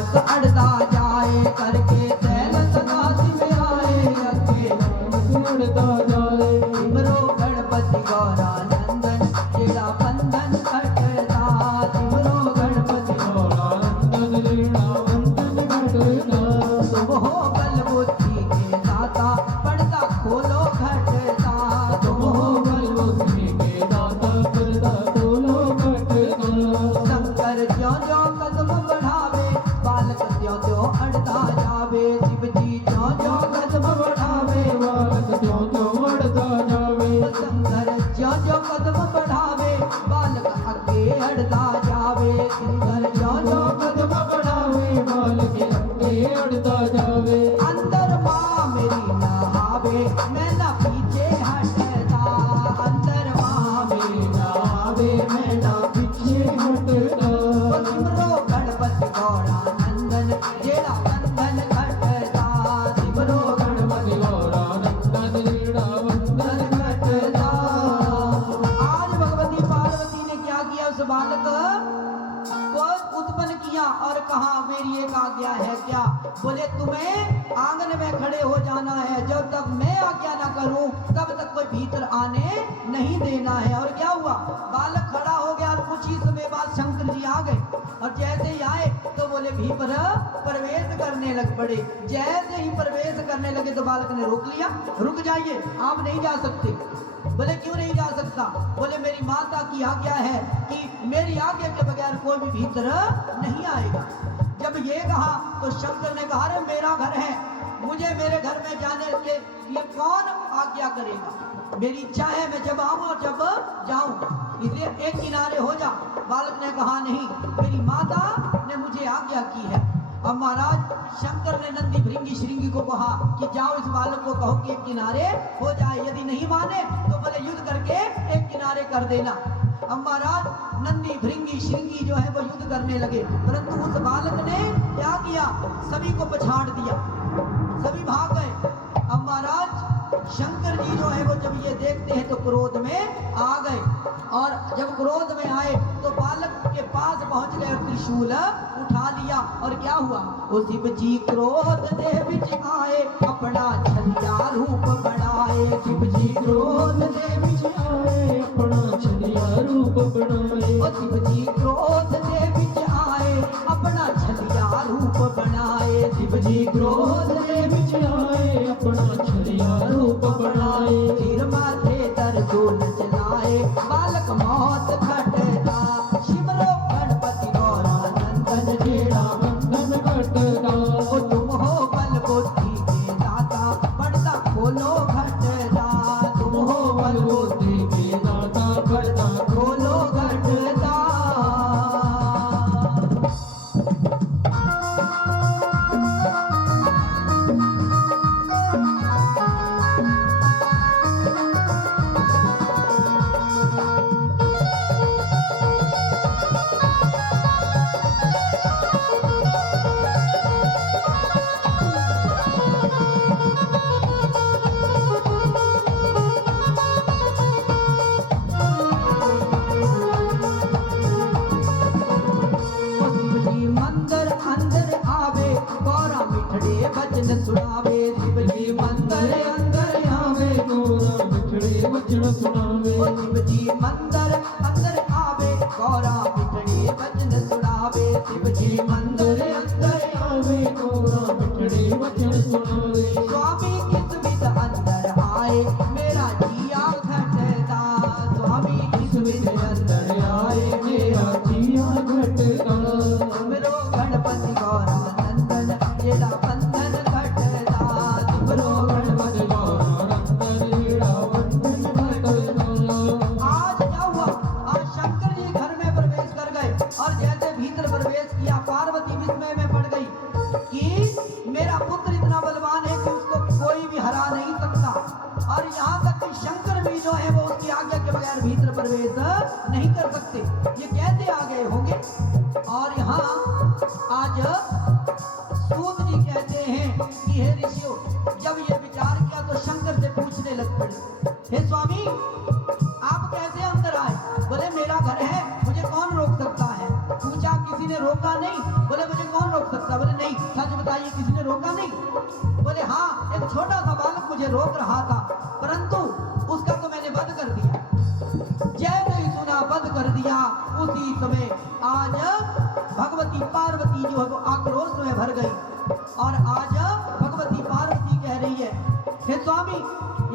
बालक अड़ता जाए करके सैल सदा शिव आए अगे अड़ता जाए सिमरो गणपति गौरानंदन जेड़ा बंधन कटता सिमरो गणपति गौरानंदन जेड़ा बंधन कटता तुम हो बल बुद्धि के दाता पड़ता खोलो घटता तुम हो बल बुद्धि के दाता पर्दा खोलो घटता शंकर ज्यों ज्यों कदम बढ़ावे बालक त्यों त्यों अड़ता जावे शिव जी ज्यों ज्यों कदम बढ़ावे बालक त्यों त्यों अड़ता जावे शंकर ज्यों ज्यों कदम बढ़ावे बालक आगे अड़ता जावे शंकर ज्यों ज्यों कदम बढ़ावे बालक आगे अड़ता जावे अंदर माँ मेरी ना आवे मैं ना पीछे हटता अंदर माँ मेरी ना आवे मैं ना पीछे हटता सिमरो गणपति गौरानंदन जेड़ा बंधन कटता सिमरो गणपति गौरानंदन जेड़ा बंधन कटता। आज भगवती पार्वती ने क्या किया उस बालक को उत्पन्न किया और कहा मेरी एक आज्ञा है क्या बोले तुम्हें आंगन में खड़े हो जाना है जब तक मैं आज्ञा ना करूं तब तक कोई भीतर आने नहीं देना है। और क्या हुआ बालक खड़ा हो गया और कुछ ही समय बाद शंकर जी आ गए और जैसे ही आए तो बोले भीतर प्रवेश करने लग पड़े। जैसे ही प्रवेश करने लगे तो बालक ने रोक लिया रुक जाइए आप नहीं जा सकते। बोले क्यों नहीं जा सकता बोले मेरी माता की आज्ञा है कि मेरी आज्ञा के बगैर कोई भी भीतर नहीं आएगा। जब ये कहा तो शंकर ने कहा अरे मेरा घर है मुझे मेरे घर में जाने के लिए कौन आज्ञा करेगा मेरी इच्छा है मैं जब आऊं और जब जाऊं इसलिए एक किनारे हो जा। बालक ने कहा नहीं मेरी माता ने मुझे आज्ञा की है। अब महाराज शंकर ने नंदी भृंगी श्रृंगी को कहा कि जाओ इस बालक को कहो कि एक किनारे हो जाए यदि नहीं माने तो बोले युद्ध करके एक किनारे कर देना। अब महाराज नंदी भृंगी श्रृंगी जो है वो युद्ध करने लगे परंतु उस बालक ने क्या किया सभी को पछाड़ दिया सभी भाग गए। अब महाराज शंकर जी जो है वो जब ये देखते हैं तो क्रोध में आ गए और जब क्रोध में आए तो बालक के पास पहुंच गए और त्रिशूल उठा लिया और क्या हुआ वो शिव जी क्रोध दे विच आए अपना छलिया रूप बनाए शिव जी क्रोध दे विच आए अपना छलिया रूप बनाए ओ शिव जी क्रोध दे विच आए अपना छलिया रूप बनाए शिव जी क्रोध दे विच आए अपना छलिया रूप बनाए सिर माथे दर्जून चलाए बालक मौत खटता शिमरो गणपति गौरानंदन जेड़ा बंधन कटता ओ तुम हो बल बुद्धि के दाता पड़ता खोलो घटता तुम हो बल बुद्धि के दाता पर्दा खोलो घटता। वचन सुनावे शिव जी मंदिर अंदर आवे गौरा मिठड़े वचन सुनावे ओ शिव जी मंदिर अंदर आवे गौरा मिठड़े वचन सुनावे शिव जी मंदिर अंदर आवे गौरा मिठड़े वचन सुनावे स्वामी किस विध अंदर आए मेरा जिया घटता स्वामी किस विध अंदर आए मेरा जिया घटता तुमरो गणपति गौरानंदन जेड़ा बंधन घटता तुमरो गणपति गौरानंदन जेड़ा बंधन घटता। आज क्या हुआ आज शंकर जी घर में प्रवेश कर गए और जैसे भीतर प्रवेश किया पार्वती विस्मय में पड़ गई कि मेरा पुत्र इतना बलवान है कि उसको कोई भी हरा नहीं सकता और यहाँ तक कि शंकर भी जो है वो उसकी आज्ञा के बगैर भीतर प्रवेश नहीं कर सकते ये कैसे आ गए होंगे। और यहाँ आज सूत जी कहते हैं कि हे ऋषियों जब ये विचार किया तो शंकर से पूछने लग पड़े हे स्वामी आप कैसे अंदर आए बोले मेरा घर है मुझे कौन रोक सकता है। पूछा किसी ने रोका नहीं बोले मुझे कौन रोक सकता छोटा सा बालक मुझे रोक रहा था, परंतु उसका तो मैंने वध कर दिया। जैसे ही सुना वध कर दिया, उसी समय आज भगवती पार्वती जो है वो आक्रोश में भर गई। और आज भगवती पार्वती कह रही है, हे स्वामी,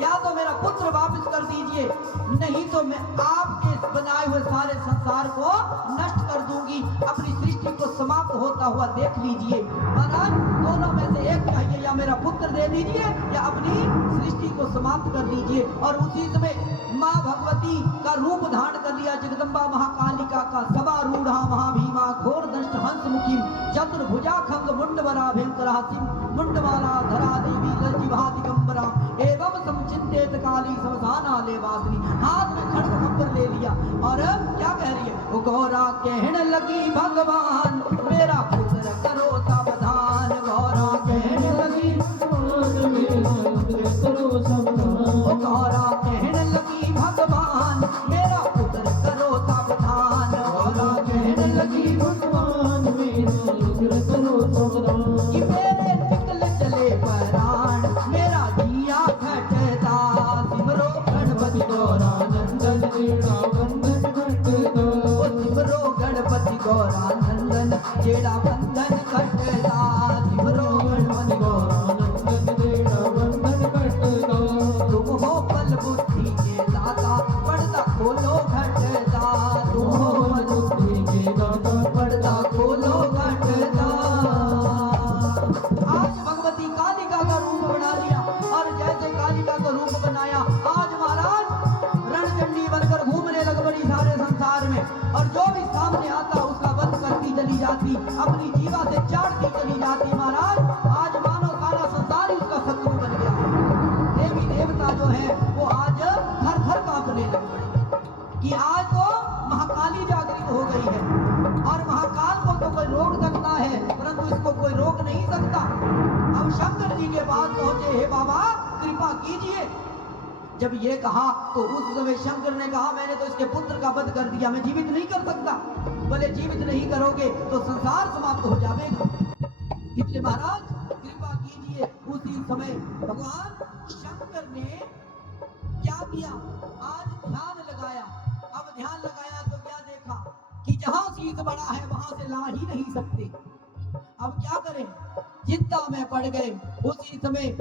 या तो मेरा पुत्र वापस कर दीजिए, नहीं तो मैं आपके बनाए हुए सारे संसार को नष्ट कर दूंगी, अपनी सृष्टि को समाप्त होता हुआ देख लीजिए। महाराज, दोनों में से एक चाहिए, या मेरा पुत्र दे दीजिए या अपनी सृष्टि को समाप्त कर दीजिए। और उसी समय माँ भगवती का रूप धारण कर लिया, जगदम्बा महाकालिका का सवारूढ़ा महाभीमा घोर दष्ट हंसमुखी चतुर्भुजा खंग मुंडवरा भयंकरा मुंडवाला धरा देवी लज्जिभा दिगंबरा एवं समचिंतित काली समसाना ले वासनी। हाथ में खड्ग खप्पर ले लिया और क्या कह रही है, वो गौरा कहने लगी, भगवान मेरा पुत्र करो सावधान। गौरा कहने लगी, भगवान मेरा पुत्र करो सावधान। वो गौरा कहने लगी, भगवान मेरा पुत्र करो सावधान। गौरा कहने लगी, भगवान मेरा पुत्र करो सावधान। कि मेरे निकल चले प्राण, मेरा जिया घटता, सिमरो गणपति गौरा नंदन जेड़ा बंधन घटता। ओ सिमरो गणपति गौरा नंदन जेड़ा बंधन घटता, सिमरो गणपति गौरा नंदन जेड़ा बंधन घटता। तुम हो बल बुद्धि के दाता, पर्दा खोलो घटता, तुम हो बल बुद्धि के दाता, पर्दा खोलो घटता। आज भगवती कालिका का रूप बना लिया, और जैसे कालिका का रूप बनाया, आज महाराज रणचंडी बनकर घूमने लग पड़ी सारे संसार में, और जो भी सामने आता उसका वध करती चली जाती, अपनी जीवा से चाटती चली जाती। महाराज, आज मानो सारा संसार ही उसका शत्रु बन गया। देवी देवता जो है वो आज घर घर कांपने लग पड़े कि आज तो महाकाली जागृत हो गई है, और महाकाल को तो कोई रोक सकता है, परंतु इसको कोई रोक नहीं सकता। हम शंकर जी के पास पहुंचे, हे बाबा कृपा कीजिए। जब ये कहा तो उस समय शंकर ने कहा, मैंने तो इसके पुत्र का वध कर दिया, मैं जीवित नहीं कर सकता। बोले, जीवित नहीं करोगे तो संसार समाप्त हो जाएगा, इसलिए महाराज कृपा कीजिए। उसी समय भगवान शंकर ने क्या किया, आज ध्यान लगाया। अब ध्यान लगाया तो क्या देखा कि जहां शीत बड़ा है वहां से ला ही नहीं सकते। अब क्या करें, चिंता में पड़ गए। उसी समय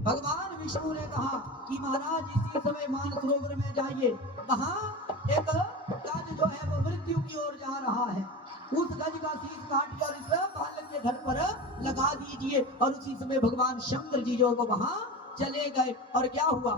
भगवान विष्णु ने कहा कि महाराज इसी समय मानसरोवर में जाइए, वहां एक गज जो है वो मृत्यु की ओर जा रहा है, उस गज का शीश काटिए और इस बालक के धड़ पर लगा दीजिए। और उसी समय भगवान शंकर जी जो वो वहां चले गए, और क्या हुआ,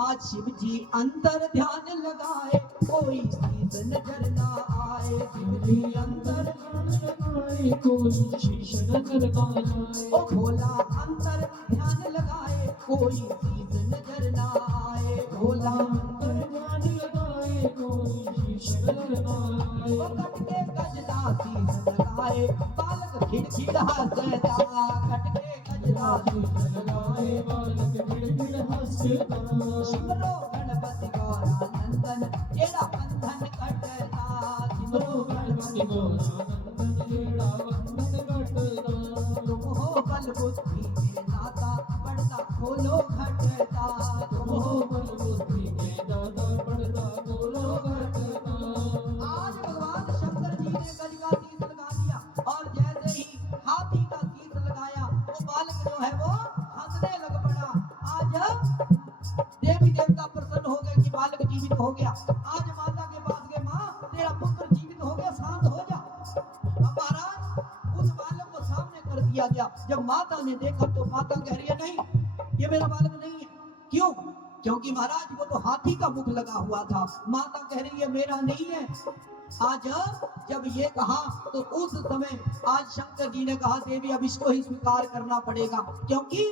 आज शिव जी अंतर ध्यान लगाए, कोई शीश नजर ना आए। शिव जी अंतर ध्यान लगाए, कोई शीश नजर ना आए। ओ भोला अंतर ध्यान लगाए, कोई शीश नजर ना आए। भोला अंतर ध्यान लगाए, कोई शीश नजर ना आए। ओ कटके गजला शीश लगाए, बालक खिड़खिड़ हंसता। कटके गजला शीश लगाए, बालक खिड़खिड़ हंसता। सिमरो गणपति गौरा नंदन जेड़ा बंधन कटता। सिमरो गणपति गौरा नंदन जेड़ा बंधन घटता। तुम हो बल बुद्धि के दाता, पर्दा खोलो घटता। तुम हो बल बुद्धि के दाता, पर्दा खोलो घटता। आज भगवान शंकर जी ने गज का शीश लगा दिया, और जैसे ही हाथी का शीश लगाया, वो बालक जो है वो हंसने लग पड़ा। आज देवी देवता प्रसन्न हो गए कि बालक जीवित हो गया। आज माता के पास गए, माँ तेरा पुत्र जीवित हो गया, शांत हो जा। अब महाराज उस बालक को सामने कर दिया गया। जब माता ने देखा तो माता कह रही है, नहीं ये मेरा बालक नहीं है। क्यों? क्योंकि महाराज वो तो हाथी का मुख लगा हुआ था। माता कह रही है मेरा नहीं है। आज जब ये कहा तो उस समय आज शंकर जी ने कहा, देवी अब इसको ही स्वीकार करना पड़ेगा, क्योंकि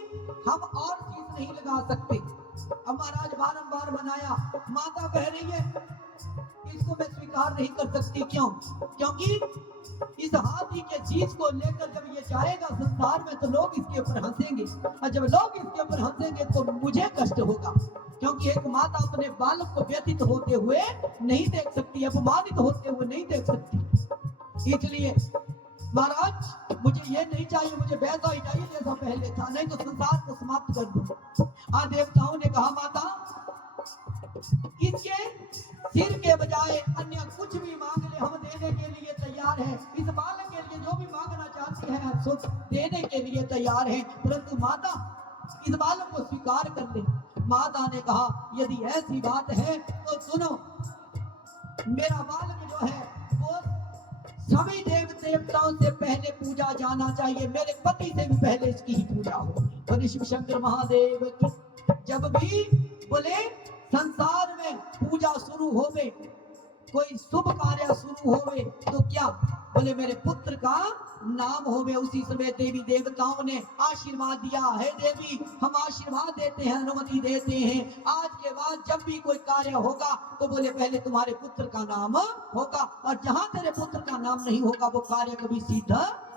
हम और चीज नहीं लगा सकते। अब महाराज बारंबार मनाया, माता कह रही है इसको मैं स्वीकार नहीं कर सकती। क्यों? क्योंकि इस हाथी के चीज को लेकर जब ये जाएगा संसार में तो लोग इसके ऊपर हंसेंगे, और जब लोग इसके ऊपर हंसेंगे तो मुझे कष्ट होगा, क्योंकि एक माता अपने बालक को व्यथित होते हुए नहीं देख सकती, अपमानित होते हुए नहीं देख सकती। इसलिए महाराज मुझे ये नहीं चाहिए, मुझे वैसा ही चाहिए जैसा पहले था, नहीं तो संसार को समाप्त कर दूं। देवताओं ने कहा माता इसके सिर के बजाय अन्य कुछ भी मांग ले, हम देने के लिए तैयार हैं। इस बालक के लिए जो भी मांगना चाहते हैं हम सब देने के लिए तैयार हैं, परंतु माता इस बालक को स्वीकार कर ले। माता ने कहा यदि ऐसी बात है तो सुनो, मेरा बालक जो है वो सभी देवताओं से पहले पूजा जाना चाहिए, मेरे पति से भी पहले इसकी ही पूजा हो। बोले शिव शंकर महादेव की। जब भी बोले संसार में पूजा शुरू होवे, कोई शुभ कार्य शुरू होवे तो क्या बोले मेरे पुत्र का नाम होवे। उसी समय देवी देवताओं ने आशीर्वाद दिया है। देवी हम आशीर्वाद देते हैं, अनुमति देते हैं, आज के बाद जब भी कोई कार्य होगा तो बोले पहले तुम्हारे पुत्र का नाम होगा, और जहां तेरे पुत्र का नाम नहीं होगा वो कार्य कभी सिद्ध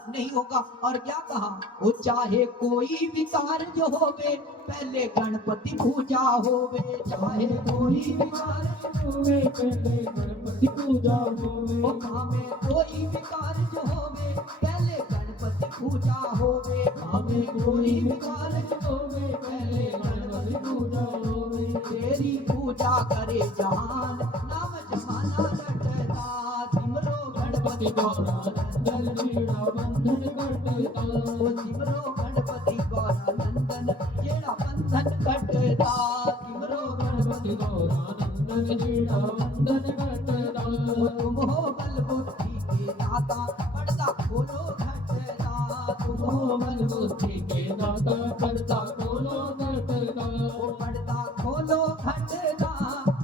नहीं होगा। और क्या कहा, वो चाहे कोई भी कार्य होवे पहले गणपति पूजा होवे, चाहे कोई भी कार्य होवे पहले गणपति पूजा होवे, ओ कामे कोई भी कार्य होवे पहले गणपति पूजा होवे, कामे कोई भी कार्य होवे पहले गणपति पूजा होवे। तेरी पूजा करे जहान नाम जमाना रटता, सिमरो गणपति गौरानंदन जेड़ा बंधन कटता, ओ सिमरो गणपति गौरानंदन जेड़ा बंधन कटता, सिमरो गणपति गौरानंदन जेड़ा बंधन कटता। ओ तुम हो बल बुद्धि के दाता पर्दा खोलो घटता, तुम हो बल बुद्धि के दाता पर्दा खोलो घटता, ओ पर्दा खोलो घटता,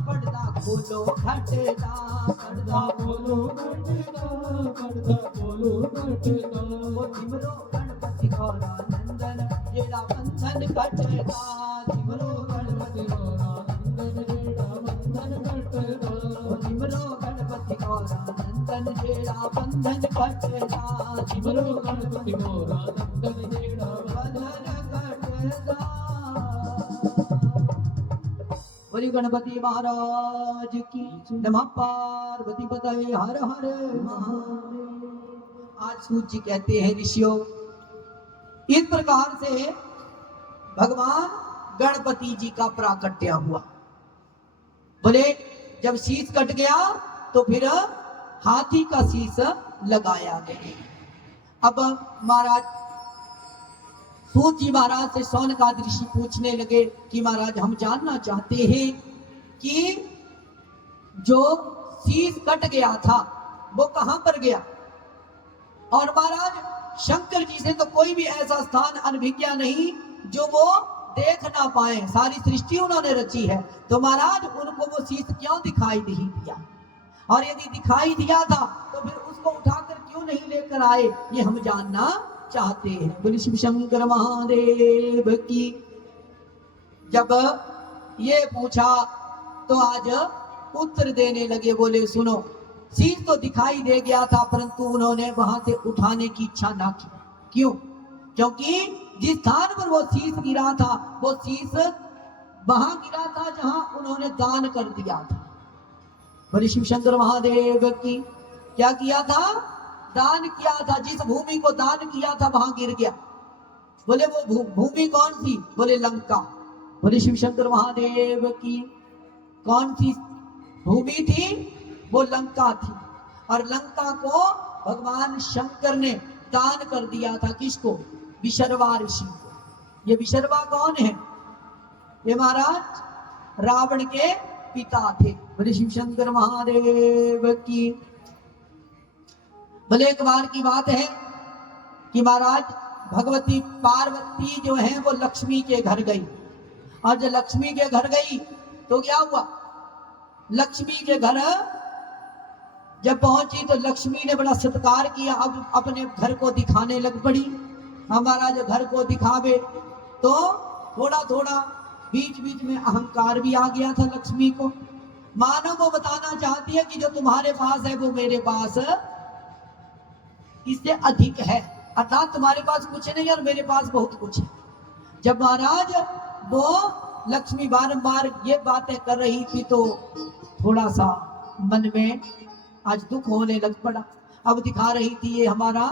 पर्दा खोलो घटता, पर्दा खोलो घटता, पर्दा खोलो घटता। ओ सिमरो गणपति गौरानंदन जेड़ा बंधन कटता, सिमरो गणपति गौरानंदन जेड़ा बंधन कटता, ओ सिमरो गणपति गौरानंदन जेड़ा बंधन कटता, सिमरो गणपति गौरानंदन जेड़ा बंधन कटता। बोली गणपति महाराज की नमः। पार्वती पतये हर हर महादेव। आज सूत जी कहते हैं ऋषियों, इस प्रकार से भगवान गणपति जी का प्राकट्य हुआ। बोले जब शीश कट गया तो फिर हाथी का शीश लगाया गया। अब महाराज सूत जी महाराज से शौनकादि ऋषि पूछने लगे कि महाराज हम जानना चाहते हैं कि जो शीश कट गया था वो कहां पर गया। और महाराज शंकर जी से तो कोई भी ऐसा स्थान अनभिज्ञा नहीं जो वो देख ना पाए, सारी सृष्टि उन्होंने रची है, तो महाराज उनको वो शीश क्यों दिखाई नहीं दिया, और यदि दिखाई दिया था तो फिर उसको उठाकर क्यों नहीं लेकर आए, ये हम जानना चाहते हैं। बोले शिव शंकर महादेव की। जब ये पूछा तो आज उत्तर देने लगे। बोले सुनो, शीश तो दिखाई दे गया था परंतु उन्होंने वहां से उठाने की इच्छा ना की। क्यों? क्योंकि जिस स्थान पर वो शीश गिरा था वो शीश वहां गिरा था जहां उन्होंने दान कर दिया था। बोले शिव शंकर महादेव की। क्या किया था? दान किया था। जिस भूमि को दान किया था वहां गिर गया। बोले वो भूमि कौन सी? बोले लंका। बोले शिव शंकर महादेव की। कौन सी भूमि थी? वो लंका थी। और लंका को भगवान शंकर ने दान कर दिया था। किसको? विशर्वा ऋषि को। ये विशर्वा कौन है? ये महाराज रावण के पिता थे। बोले शिव शंकर महादेव की। भले एक बार की बात है कि महाराज भगवती पार्वती जो है वो लक्ष्मी के घर गई, और जब लक्ष्मी के घर गई तो क्या हुआ? लक्ष्मी के घर जब पहुंची तो लक्ष्मी ने बड़ा सत्कार किया। अब अपने घर को दिखाने लग पड़ी। हमारा जो घर को दिखावे तो थोड़ा थोड़ा बीच बीच में अहंकार भी आ गया था लक्ष्मी को। मानो वो बताना चाहती है कि जो तुम्हारे पास है वो मेरे पास इससे अधिक है, अर्थात तुम्हारे पास कुछ नहीं और मेरे पास बहुत कुछ है। जब महाराज वो लक्ष्मी बारंबार ये बातें कर रही थी तो थोड़ा सा मन में आज दुख होने लग पड़ा। अब दिखा रही थी ये हमारा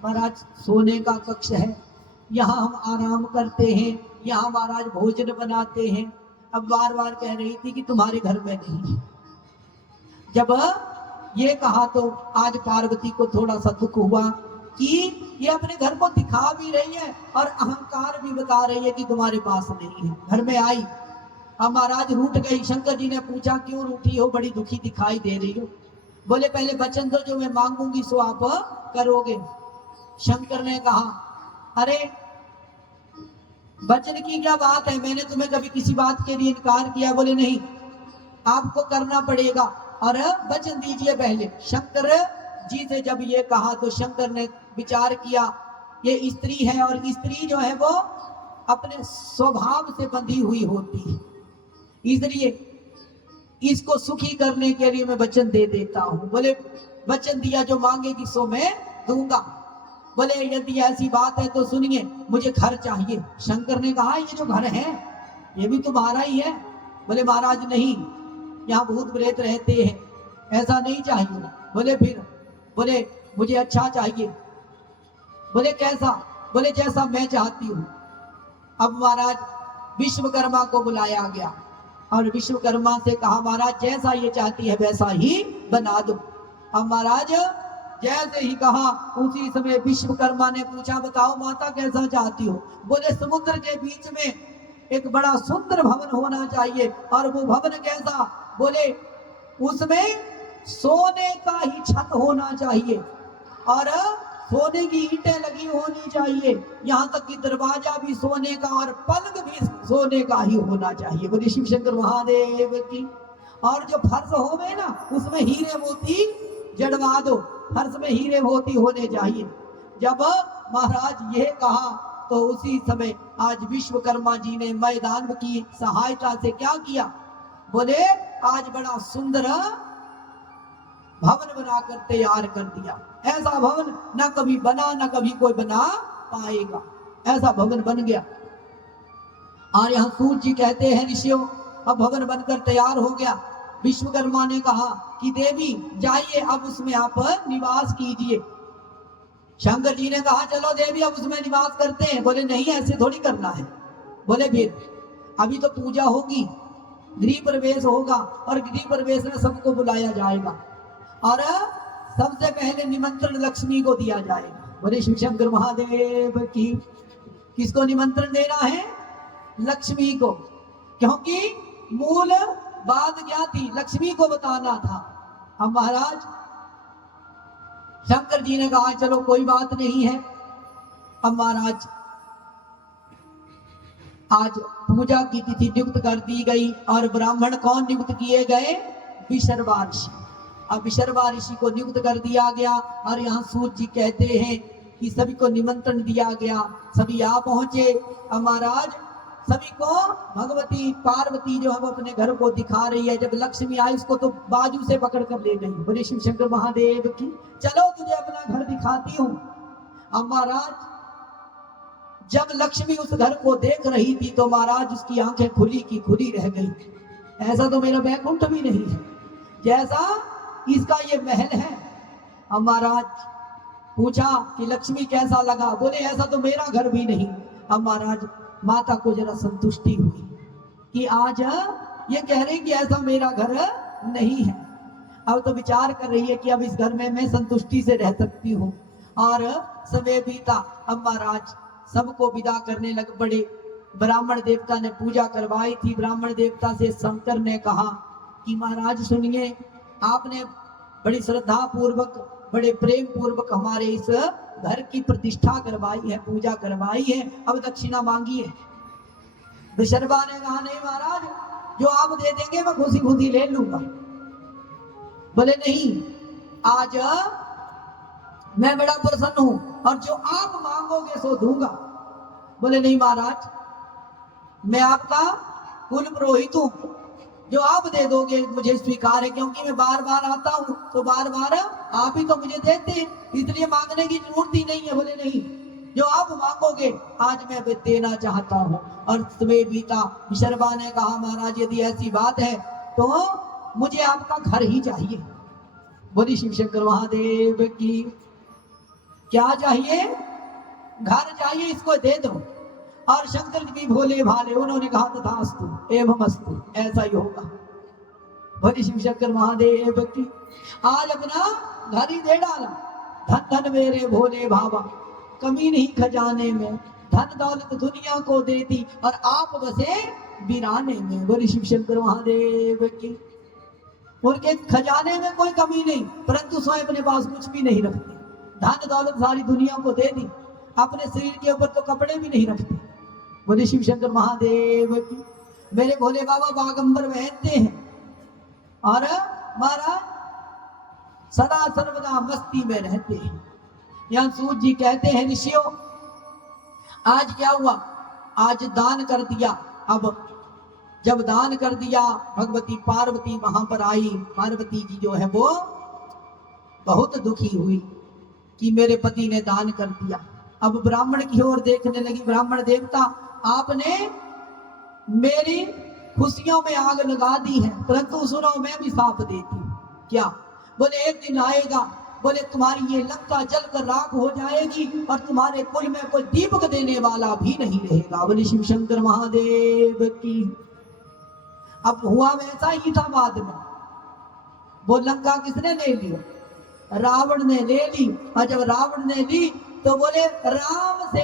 महाराज सोने का कक्ष है, यहाँ हम आराम करते हैं, यहाँ महाराज भोजन बनाते हैं। अब बार बार कह रही थी कि तुम्हारे घर में नहीं। जब ये कहा तो आज पार्वती को थोड़ा सा दुख हुआ कि ये अपने घर को दिखा भी रही है और अहंकार भी बता रही है कि तुम्हारे पास नहीं है। घर में आई, अब महाराज रूठ गई। शंकर जी ने पूछा क्यों रूठी हो, बड़ी दुखी दिखाई दे रही हो। बोले पहले वचन दो, जो मैं मांगूंगी सो आप करोगे। शंकर ने कहा अरे वचन की क्या बात है, मैंने तुम्हें कभी किसी बात के लिए इनकार किया? बोले नहीं, आपको करना पड़ेगा और वचन दीजिए पहले। शंकर जी से जब ये कहा तो शंकर ने विचार किया, ये स्त्री है और स्त्री जो है वो अपने स्वभाव से बंधी हुई होती है, इसलिए इसको सुखी करने के लिए मैं वचन दे देता हूं। बोले वचन दिया, जो मांगेगी सो मैं दूंगा। बोले यदि ऐसी बात है तो सुनिए, मुझे घर चाहिए। शंकर ने कहा ये जो घर है ये भी तुम्हारा ही है। बोले महाराज नहीं, यहाँ भूत प्रेत रहते हैं, ऐसा नहीं चाहिए। बोले फिर? बोले मुझे अच्छा चाहिए। बोले कैसा? बोले जैसा मैं चाहती हूँ। अब महाराज विश्वकर्मा को बुलाया गया और विश्वकर्मा से कहा महाराज जैसा ये चाहती है वैसा ही बना दो। अब महाराज जैसे ही कहा उसी समय विश्वकर्मा ने पूछा बताओ माता कैसा चाहती हो? बोले समुद्र के बीच में एक बड़ा सुंदर भवन होना चाहिए। और वो भवन कैसा? बोले उसमें सोने का ही छत होना चाहिए और सोने की ईंटें लगी होनी चाहिए, यहाँ तक कि दरवाजा भी सोने का और पलंग भी सोने का ही होना चाहिए। बोले शिव शंकर महादेव की। और जो फर्श होवे ना उसमें हीरे मोती जड़वा दो, फर्श में हीरे मोती होने चाहिए। जब महाराज ये कहा तो उसी समय आज विश्वकर्मा जी ने मैदान की सहायता से क्या किया? बोले आज बड़ा सुंदर भवन बनाकर तैयार कर दिया। ऐसा भवन ना कभी बना ना कभी कोई बना पाएगा, ऐसा भवन बन गया। और यहाँ सूर्य जी कहते हैं ऋषियों, अब भवन बनकर तैयार हो गया। विश्वकर्मा ने कहा कि देवी जाइए अब उसमें आप निवास कीजिए। शंकर जी ने कहा चलो देवी अब उसमें निवास करते हैं। बोले नहीं, ऐसे थोड़ी करना है। बोले फिर? अभी तो पूजा होगी, गृह प्रवेश होगा और गृह प्रवेश में सबको बुलाया जाएगा और सबसे पहले निमंत्रण लक्ष्मी को दिया जाएगा। बोले शिव शंकर महादेव की। किसको निमंत्रण देना है? लक्ष्मी को, क्योंकि मूल बात क्या थी? लक्ष्मी को बताना था। अब महाराज शंकर जी ने कहा चलो कोई बात नहीं है। अब महाराज आज पूजा की तिथि नियुक्त कर दी गई और ब्राह्मण कौन नियुक्त किए गए? विशर्वा ऋषि। अब विशर्वा ऋषि को नियुक्त कर दिया गया और यहाँ सूर्य जी कहते हैं कि सभी को निमंत्रण दिया गया, सभी आ पहुंचे। अब महाराज सभी को भगवती पार्वती जो है वो अपने घर को दिखा रही है। जब लक्ष्मी आई उसको तो बाजू से पकड़ कर ले गई। बोले शिव शंकर महादेव की। चलो तुझे अपना घर दिखाती हूँ। अब महाराज जब लक्ष्मी उस घर को देख रही थी तो महाराज उसकी आंखें खुली की खुली रह गई। ऐसा तो मेरा बैकुंठ भी नहीं है जैसा इसका ये महल है। अब महाराज पूछा कि लक्ष्मी कैसा लगा? बोले ऐसा तो मेरा घर भी नहीं। अब महाराज माता को जरा संतुष्टि हुई कि आज ये कह रहे कि ऐसा मेरा घर नहीं है। अब तो विचार कर रही है कि अब इस घर में मैं संतुष्टि से रह सकती हूँ। और समय बीता। अब महाराज सबको विदा करने लग पड़े। ब्राह्मण देवता ने पूजा करवाई थी। ब्राह्मण देवता से शंकर ने कहा कि महाराज सुनिए, आपने बड़ी श्रद्धा पूर्वक बड़े प्रेम पूर्वक हमारे इस घर की प्रतिष्ठा करवाई है, पूजा करवाई है, अब दक्षिणा मांगी है। विशर्वा ने कहा नहीं महाराज, जो आप दे देंगे मैं खुशी खुशी ले लूंगा। बोले नहीं, आज मैं बड़ा प्रसन्न हूं और जो आप मांगोगे सो दूंगा। बोले नहीं महाराज, मैं आपका कुल पुरोहित हूं, जो आप दे दोगे मुझे स्वीकार है, क्योंकि मैं बार बार आता हूं तो बार बार आप ही तो मुझे देते हैं, इसलिए मांगने की जरूरत ही नहीं है। बोले नहीं, जो आप मांगोगे आज मैं देना चाहता हूं। और समय बीता। विशर्वा ने कहा महाराज यदि ऐसी बात है तो मुझे आपका घर ही चाहिए। बोली शिव शंकर महादेव की। क्या चाहिए? घर चाहिए, इसको दे दो। और शंकर जी भी भोले भाले, उन्होंने कहा तथास्तु एवं अस्तु, ऐसा ही होगा। बोले शिव शंकर महादेव की। आज अपना घर ही दे डाला। धन धन मेरे भोले बाबा, कमी नहीं खजाने में, धन दौलत दुनिया को दे दी और आप बसे वीराने में। बोले शिव शंकर महादेव की। उनके खजाने में कोई कमी नहीं, परंतु स्वयं अपने पास कुछ भी नहीं रखते। धन दौलत सारी दुनिया को दे दी, अपने शरीर के ऊपर तो कपड़े भी नहीं रखते। बोले शिव शंकर महादेव की। मेरे भोले बाबा बागंबर बहनते हैं और महाराज सदा सर्वदा मस्ती में रहते हैं। यहाँ सूत जी कहते हैं, ऋषियों आज क्या हुआ? आज दान कर दिया। अब जब दान कर दिया, भगवती पार्वती वहां पर आई। पार्वती जी जो है वो बहुत दुखी हुई कि मेरे पति ने दान कर दिया। अब ब्राह्मण की ओर देखने लगी। ब्राह्मण देवता, आपने मेरी खुशियों में आग लगा दी है, परंतु सुनो मैं भी साफ देती हूँ। क्या? बोले एक दिन आएगा, बोले तुम्हारी ये लंका जलकर राख हो जाएगी और तुम्हारे कुल में कोई दीपक देने वाला भी नहीं रहेगा। बोले शिव शंकर महादेव की। अब हुआ वैसा ही था बाद में। वो लंका किसने ले ली? रावण ने ले ली। और जब रावण ने ली तो बोले राम से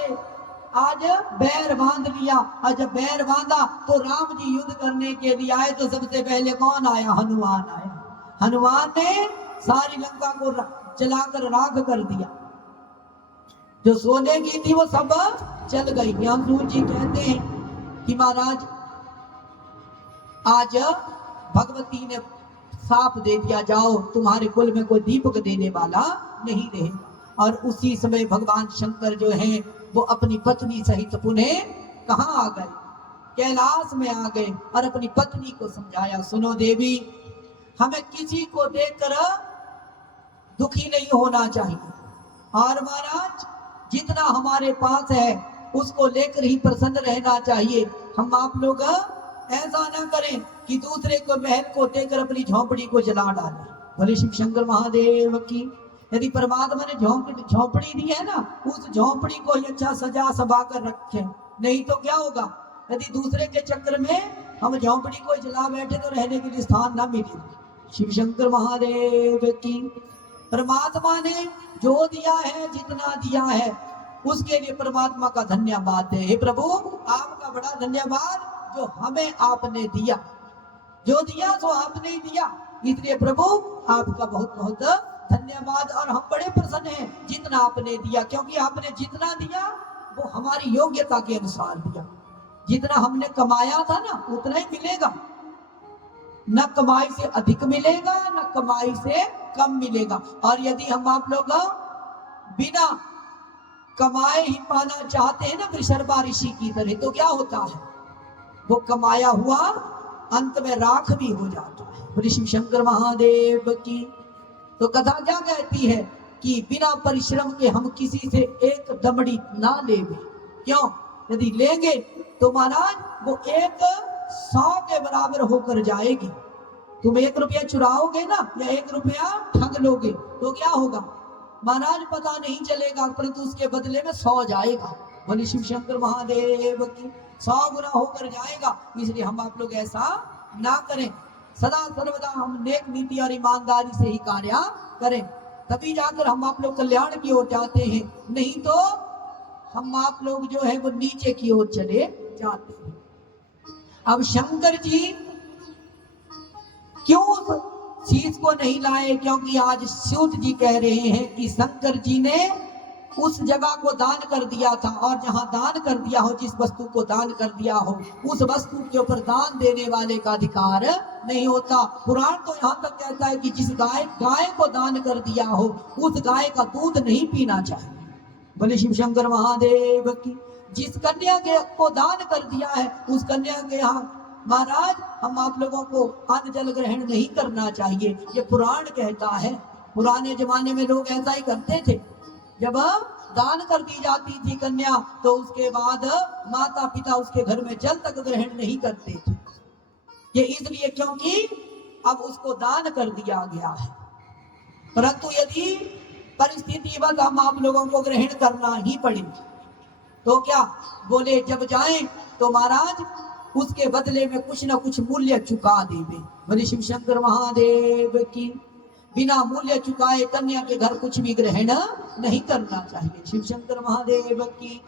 आज बैर बांध लिया। और जब बैर बांधा तो राम जी युद्ध करने के लिए आए तो सबसे पहले कौन आया? हनुमान आया। हनुमान ने सारी लंका को जलाकर राख कर दिया। जो सोने की थी वो सब चल गई। सूत जी कहते हैं कि महाराज आज भगवती ने साफ दे दिया, जाओ तुम्हारे कुल में कोई दीपक देने वाला नहीं रहेगा। और उसी समय भगवान शंकर जो हैं वो अपनी पत्नी सहित पुनः कहाँ आ गए? कैलाश में आ गए और अपनी पत्नी को समझाया, सुनो देवी, हमें किसी को देखकर दुखी नहीं होना चाहिए। और महाराज जितना हमारे पास है उसको लेकर ही प्रसन्न रहना चाहिए। हम आप लोग ऐसा ना करें कि दूसरे को महल को देकर अपनी झोंपड़ी को जला डालें। भले शिव शंकर महादेव की। यदि परमात्मा ने झोंपड़ी दी है ना, उस झोंपड़ी को ही अच्छा सजा सजा कर रखें, नहीं तो क्या होगा? यदि दूसरे के चक्कर में हम झोंपड़ी को जला बैठे तो रहने के लिए स्थान ना मिलेगा। शिव शंकर महादेव की। परमात्मा ने जो दिया है, जितना दिया है, उसके लिए परमात्मा का धन्यवाद है। हे प्रभु, आपका बड़ा धन्यवाद जो हमें आपने दिया, जो दिया सो आपने ही दिया, इसलिए प्रभु आपका बहुत बहुत धन्यवाद। और हम बड़े प्रसन्न हैं जितना आपने दिया, क्योंकि आपने जितना दिया वो हमारी योग्यता के अनुसार दिया। जितना हमने कमाया था ना उतना ही मिलेगा, न कमाई से अधिक मिलेगा न कमाई से कम मिलेगा। और यदि हम आप लोग बिना कमाए ही पाना चाहते हैं ना वृषर्वा ऋषि की तरह, तो क्या होता है? वो कमाया हुआ अंत में राख भी हो जाता है। बोले शिव शंकर महादेव की। तो कथा क्या कहती है कि बिना परिश्रम के हम किसी से एक दमड़ी ना लेंगे। क्यों? यदि लेंगे तो महाराज वो 100 के बराबर होकर जाएगी। तुम 1 रुपया चुराओगे ना या 1 रुपया ठग लोगे तो क्या होगा महाराज? पता नहीं चलेगा, परंतु उसके बदले में 100 जाएगा। बोले शिव शंकर महादेव की। 100 गुना होकर जाएगा। इसलिए हम आप लोग ऐसा ना करें, सदा सर्वदा हम नेक नीति और ईमानदारी से ही कार्य करें, तभी जाकर हम आप लोग कल्याण की ओर जाते हैं। नहीं तो हम आप लोग जो है वो नीचे की ओर चले जाते हैं। अब शंकर जी क्यों शीश को नहीं लाए? क्योंकि आज सूत जी कह रहे हैं कि शंकर जी ने उस जगह को दान कर दिया था, और जहां दान कर दिया हो, जिस वस्तु को दान कर दिया हो, उस वस्तु के ऊपर दान देने वाले का अधिकार नहीं होता। पुराण तो यहाँ तक कहता है कि जिस गाय को दान कर दिया हो उस गाय का दूध नहीं पीना चाहिए। बोले शिव शंकर महादेव की। जिस कन्या को दान कर दिया है उस कन्या के यहाँ महाराज हम आप लोगों को अन्न जल ग्रहण नहीं करना चाहिए, ये पुराण कहता है। पुराने जमाने में लोग ऐसा ही करते थे। जब दान कर दी जाती थी कन्या तो उसके बाद माता पिता उसके घर में जल तक ग्रहण नहीं करते थे। ये इसलिए क्योंकि अब उसको दान कर दिया गया है। परंतु यदि परिस्थिति बस हम आप लोगों को ग्रहण करना ही पड़ेगी। तो क्या बोले, जब जाएं तो महाराज उसके बदले में कुछ ना कुछ मूल्य चुका देवे। बोले शिव शंकर महादेव की। बिना मूल्य चुकाए कन्या के घर कुछ भी ग्रहण नहीं करना चाहिए। शिव शंकर महादेव की।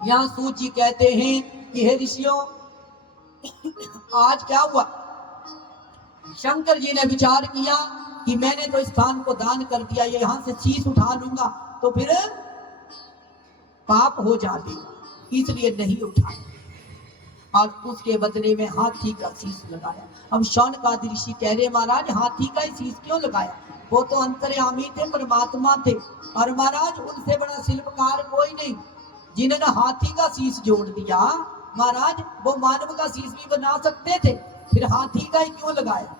यहाँ सूत जी कहते हैं कि हे ऋषियों, आज क्या हुआ, शंकर जी ने विचार किया कि मैंने तो स्थान को दान कर दिया, ये यहां से शीश उठा लूंगा तो फिर पाप हो जाएगा, इसलिए नहीं उठाया और उसके बदले में हाथी का शीश लगाया। अब शौनकादि ऋषि कह रहे महाराज हाथी का शीश क्यों लगाया, वो तो अंतर्यामी थे, परमात्मा थे, और महाराज उनसे बड़ा शिल्पकार कोई नहीं। जिन्होंने हाथी का शीश जोड़ दिया महाराज, वो मानव का शीश भी बना सकते थे, फिर हाथी का ही क्यों लगाया।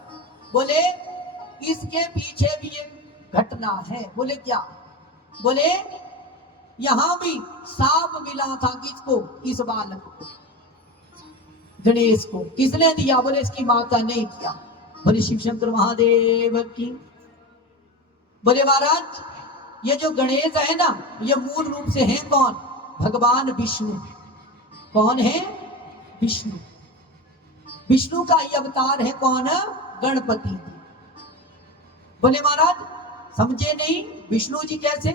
बोले इसके पीछे भी एक घटना है। बोले क्या, बोले यहां भी सांप मिला था किसको, इस बालक को, गणेश को। किसने दिया, बोले इसकी माता ने दिया। बोले शिव शंकर महादेव की। बोले महाराज ये जो गणेश है ना, ये मूल रूप से है कौन, भगवान विष्णु। कौन है, विष्णु। विष्णु का ही अवतार है कौन, गणपति। बोले महाराज समझे नहीं, विष्णु जी कैसे।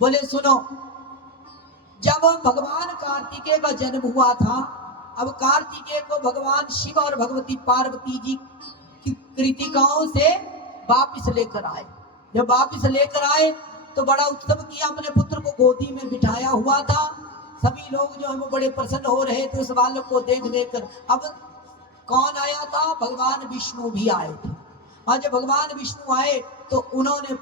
बोले सुनो, जब भगवान कार्तिकेय का जन्म हुआ था, अब कार्तिकेय को भगवान शिव और भगवती पार्वती जी की कृतिकाओं से वापिस लेकर आए। जब वापिस लेकर आए तो बड़ा उत्सव किया, अपने पुत्र को गोदी में बिठाया हुआ था। सभी लोग जो है वो बड़े प्रसन्न हो रहे थे उस बालक को देख देकर। अब कौन आया था, भगवान विष्णु भी आए थे। और जब भगवान विष्णु आए तो उन्होंने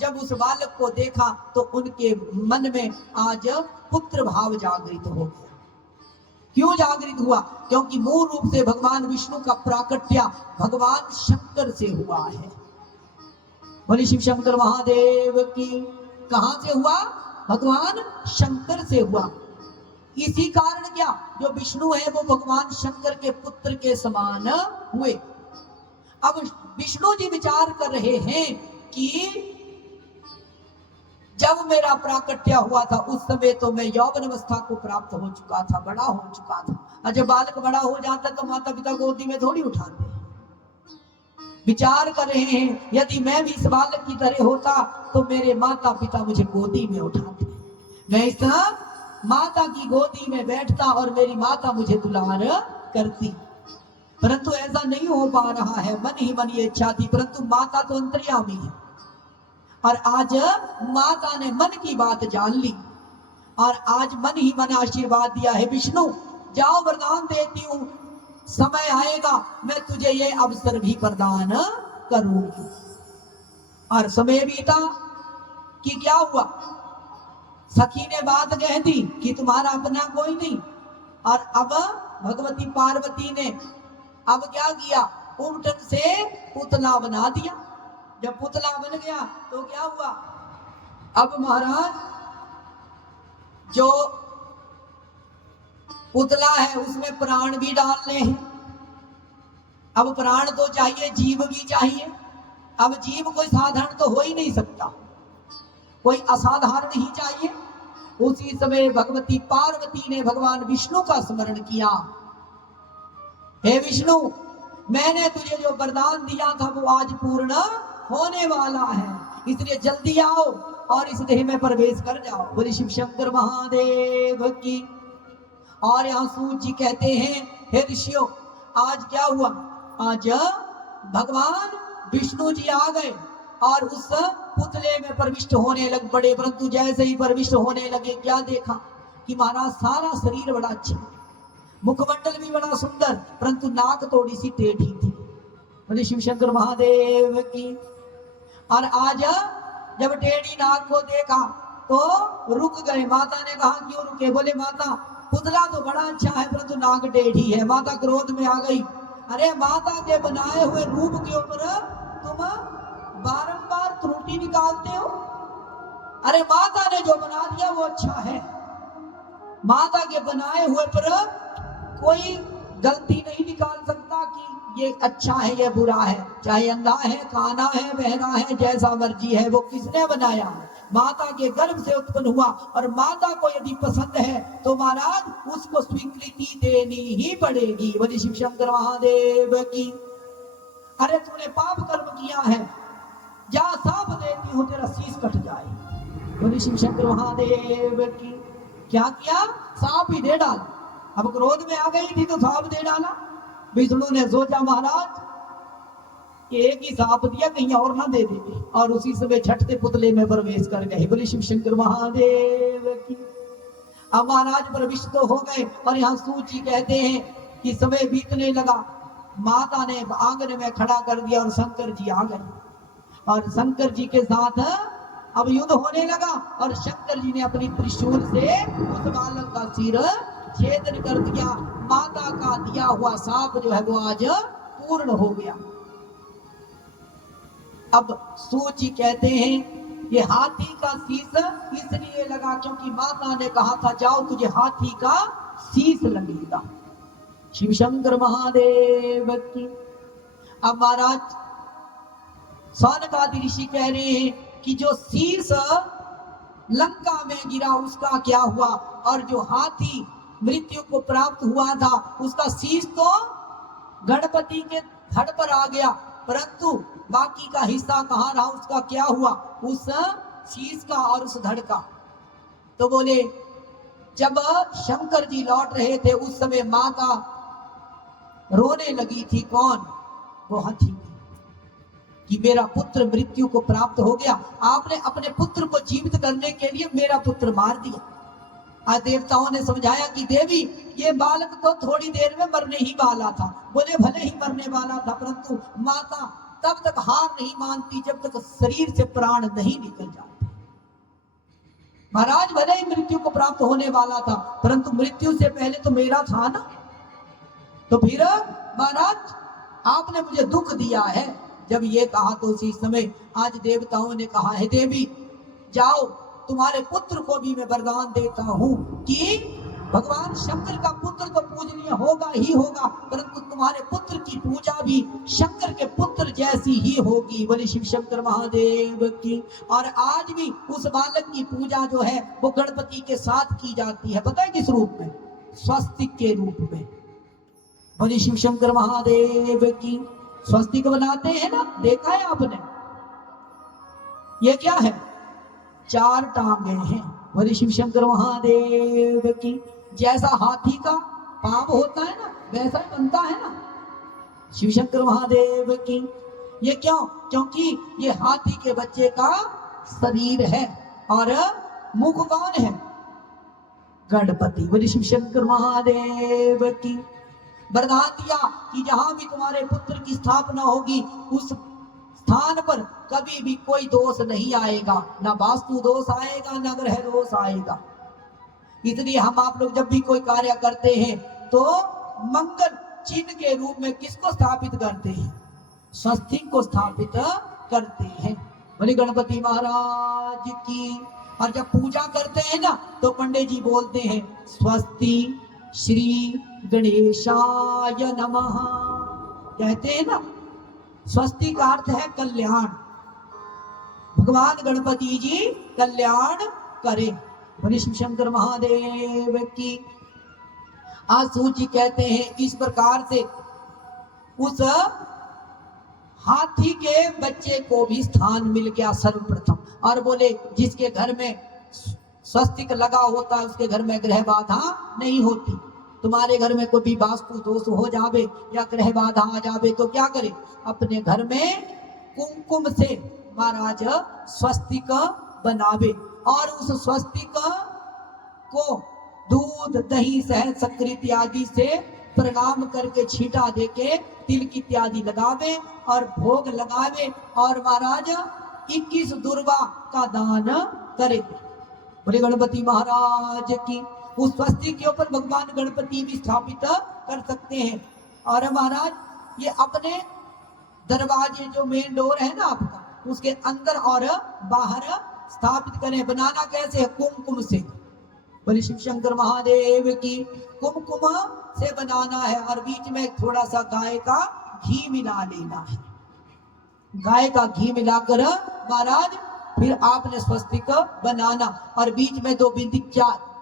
जब उस बालक को देखा तो उनके मन में आज पुत्र भाव जागृत हो गया। क्यों जागृत हुआ, क्योंकि मूल रूप से भगवान विष्णु का प्राकट्य भगवान शंकर से हुआ है। बोले शिव शंकर महादेव की। कहां से हुआ, भगवान शंकर से हुआ। इसी कारण क्या, जो विष्णु है वो भगवान शंकर के पुत्र के समान हुए। अब विष्णु जी विचार कर रहे हैं कि जब मेरा प्राकट्य हुआ था उस समय तो मैं यौवन अवस्था को प्राप्त हो चुका था, बड़ा हो चुका था। और जब बालक बड़ा हो जाता तो माता पिता गोदी में थोड़ी उठाते। विचार कर रहे हैं यदि मैं भी इस बालक की तरह होता तो मेरे माता पिता मुझे गोदी में उठाते, मैं इस माता की गोदी में बैठता और मेरी माता मुझे दुलार करती। परंतु ऐसा नहीं हो पा रहा है, मन ही मन ये इच्छा थी, परंतु माता तो अंतर्यामी है। और आज माता ने मन की बात जान ली और आज मन ही मन आशीर्वाद दिया है, विष्णु जाओ वरदान देती हूं, समय आएगा मैं तुझे ये अवसर भी प्रदान करूंगी। और समय बीता कि क्या हुआ, सखी ने बात कह दी कि तुम्हारा अपना कोई नहीं। और अब भगवती पार्वती ने अब क्या किया, उमटन से पुतला बना दिया। जब पुतला बन गया तो क्या हुआ, अब महाराज जो पुतला है उसमें प्राण भी डालने हैं। अब प्राण तो चाहिए, जीव भी चाहिए। अब जीव कोई साधारण तो हो ही नहीं सकता, कोई असाधारण ही चाहिए। उसी समय भगवती पार्वती ने भगवान विष्णु का स्मरण किया। हे विष्णु, मैंने तुझे जो वरदान दिया था वो आज पूर्ण होने वाला है, इसलिए जल्दी आओ और इस देह में प्रवेश कर जाओ। बोले शिव शंकर महादेव की। और यहाँ सूत जी कहते हैं हे ऋषियों, आज क्या हुआ, आज भगवान विष्णु जी आ गए और उस पुतले में प्रविष्ट होने लग पड़े। परंतु जैसे ही प्रविष्ट होने लगे क्या देखा कि महाराज सारा शरीर बड़ा अच्छा, मुखमंडल भी बड़ा सुंदर, परंतु नाक थोड़ी सी टेढ़ी थी। बोले शिव शंकर महादेव की। और आज जब टेढ़ी नाक को देखा तो रुक गए। माता ने कहा क्यों रुके, बोले माता पुतला तो बड़ा अच्छा है परंतु नाक टेढ़ी है। माता क्रोध में आ गई, अरे माता के बनाए हुए रूप के ऊपर तुम बारंबार त्रुटि निकालते हो। अरे माता ने जो बना दिया वो अच्छा है, माता के बनाए हुए पर कोई गलती नहीं निकाल सकता कि ये अच्छा है ये बुरा है, चाहे अंधा है काना है बहरा है, जैसा मर्जी है, वो किसने बनाया? माता के गर्भ से उत्पन्न हुआ, और माता को यदि पसंद है तो महाराज उसको स्वीकृति देनी ही पड़ेगी। बोले शिव शंकर महादेव की। अरे तूने पाप कर्म किया है, जा साप देती हूँ तेरा शीश कट जाए। बोले शिव शंकर महादेव की। क्या किया? सांप ही दे डाला। अब क्रोध में आ गई थी तो सांप दे डाला। विष्णु ने सोचा महाराज एक ही सांप दिया, कहीं और ना दे देंगे, और उसी समय छठते पुतले में प्रवेश कर गए। बोले शिव शंकर महादेव की। अब महाराज प्रविष्ट तो हो गए, और यहाँ सूची कहते हैं कि समय बीतने लगा, माता ने आंगन में खड़ा कर दिया और शंकर जी आ गए, और शंकर जी के साथ अब युद्ध होने लगा, और शंकर जी ने अपनी त्रिशूल से उस बालक का सिर छेदन कर दिया। माता का दिया हुआ सांप जो है वो आज पूर्ण हो गया। अब सूची कहते हैं ये हाथी का शीश इसलिए लगा क्योंकि माता ने कहा था जाओ तुझे हाथी का शीश लगेगा। शिव शंकर महादेव की। अब महाराज सौनकादि ऋषि कह रहे हैं कि जो शीश लंका में गिरा उसका क्या हुआ, और जो हाथी मृत्यु को प्राप्त हुआ था उसका शीश तो गणपति के धड़ पर आ गया, परंतु बाकी का हिस्सा कहाँ रहा, उसका क्या हुआ, उस शीश का और उस धड़ का। तो बोले जब शंकर जी लौट रहे थे उस समय माता रोने लगी थी। कौन? वो हाथी कि मेरा पुत्र मृत्यु को प्राप्त हो गया, आपने अपने पुत्र को जीवित करने के लिए मेरा पुत्र मार दिया। आज देवताओं ने समझाया कि देवी ये बालक तो थोड़ी देर में मरने ही वाला था। बोले भले ही मरने वाला था, परंतु माता तब तक हार नहीं मानती जब तक शरीर से प्राण नहीं निकल जाते। महाराज भले ही मृत्यु को प्राप्त होने वाला था, परंतु मृत्यु से पहले तो मेरा था ना। तो फिर महाराज आपने मुझे दुख दिया है। जब ये कहा तो उसी समय आज देवताओं ने कहा है देवी जाओ तुम्हारे पुत्र को भी मैं वरदान देता हूं कि भगवान शंकर का पुत्र तो पूजनीय होगा ही होगा, परंतु तुम्हारे पुत्र की पूजा भी शंकर के पुत्र जैसी ही होगी। बोले शिव शंकर महादेव की। और आज भी उस बालक की पूजा जो है वो गणपति के साथ की जाती है। पता है किस रूप में? स्वस्तिक के रूप में। बोले शिव शंकर महादेव की। स्वस्तिक बनाते हैं ना, देखा है आपने? ये क्या है? 4 टांगे हैं। बोले शिव शंकर महादेव की। जैसा हाथी का पांव होता है ना वैसा ही बनता है ना। शिव शंकर महादेव की। ये क्यों? क्योंकि ये हाथी के बच्चे का शरीर है, और मुख कौन है? गणपति। बोले शिव शंकर महादेव की। वरदान दिया कि जहां भी तुम्हारे पुत्र की स्थापना होगी उस स्थान पर कभी भी कोई दोष नहीं आएगा, ना वास्तु दोष आएगा ना ग्रह दोष आएगा। इसलिए हम आप लोग जब भी कोई कार्य करते हैं तो मंगल चिन्ह के रूप में किसको स्थापित करते हैं? स्वस्तिक को स्थापित करते हैं। बोले गणपति महाराज की। और जब पूजा करते हैं ना तो पंडित जी बोलते हैं स्वस्ति श्री गणेशाय नमः। कहते हैं ना स्वस्ति का अर्थ है कल्याण। भगवान गणपति जी कल्याण करें। बोले शिव शंकर महादेव की। आज सूची कहते हैं इस प्रकार से उस हाथी के बच्चे को भी स्थान मिल गया सर्वप्रथम। और बोले जिसके घर में स्वस्तिक लगा होता है उसके घर में ग्रह बाधा नहीं होती। तुम्हारे घर में कोई भी वास्तु दोष हो जावे या ग्रह बाधा आ जावे तो क्या करे? अपने घर में कुमकुम से महाराज स्वस्तिक बनावे, और उस स्वस्तिक को दूध दही शहद शक्कर इत्यादि से प्रणाम करके छींटा देके तिलक इत्यादि लगावे और भोग लगावे, और महाराज 21 दुर्वा का दान करे। बोले गणपति महाराज की। उस स्वस्तिक के ऊपर भगवान गणपति भी स्थापित कर सकते हैं। और महाराज ये अपने दरवाजे जो मेन डोर है ना आपका उसके अंदर और बाहर स्थापित करें। बनाना कैसे है? कुमकुम से। बोले शिव शंकर महादेव की। कुमकुम से बनाना है और बीच में थोड़ा सा गाय का घी मिला लेना है। गाय का घी मिलाकर महाराज फिर आपने स्वस्तिक बनाना और बीच में 2 बिंदी,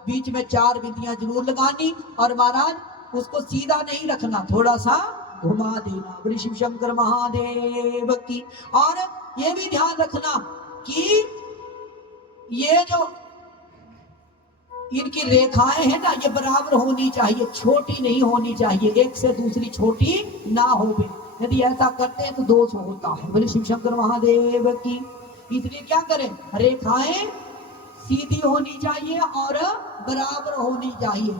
बीच में 4 बिंदियां जरूर लगानी और महाराज उसको सीधा नहीं रखना, थोड़ा सा घुमा देना। बोले शिव शंकर महादेव की। और ये भी ध्यान रखना कि ये जो इनकी रेखाएं हैं ना, ये बराबर होनी चाहिए, छोटी नहीं होनी चाहिए, एक से दूसरी छोटी ना होवे। यदि ऐसा करते हैं तो दोष होता है। बोले शिव शंकर महादेव की। इसलिए क्या करें, रेखाएं सीधी होनी चाहिए और बराबर होनी चाहिए।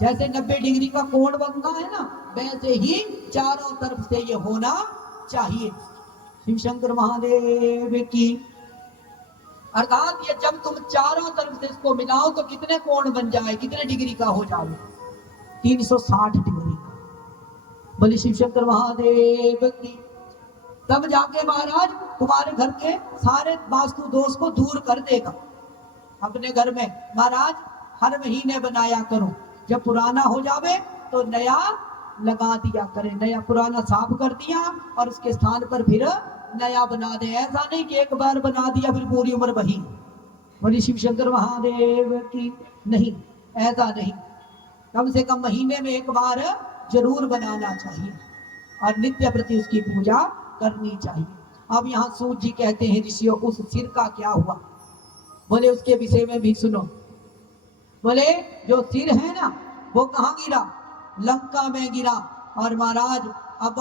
जैसे 90 डिग्री का कोण बनता है ना, वैसे ही चारों तरफ से ये होना चाहिए। शिव शंकर महादेव की। अर्थात ये जब तुम चारों तरफ से इसको मिलाओ तो कितने कोण बन जाए, कितने डिग्री का हो जाए, 360 डिग्री का। बोले शिव शंकर महादेव की। तब जाके महाराज तुम्हारे घर के सारे वास्तु दोष को दूर कर देगा। अपने घर में महाराज हर महीने बनाया करो, जब पुराना हो जावे तो नया लगा दिया करें। नया पुराना साफ कर दिया और उसके स्थान पर फिर नया बना दे। ऐसा नहीं कि एक बार बना दिया फिर पूरी उम्र वही। बोले शिव शंकर महादेव की। नहीं, ऐसा नहीं, कम से कम महीने में एक बार जरूर बनाना चाहिए और नित्य प्रति उसकी पूजा करनी चाहिए। अब यहाँ सूत जी कहते हैं, ऋषियों उस सिर का क्या हुआ? बोले उसके विषय में भी सुनो। बोले जो सिर है ना वो कहाँ गिरा? लंका में गिरा। और महाराज अब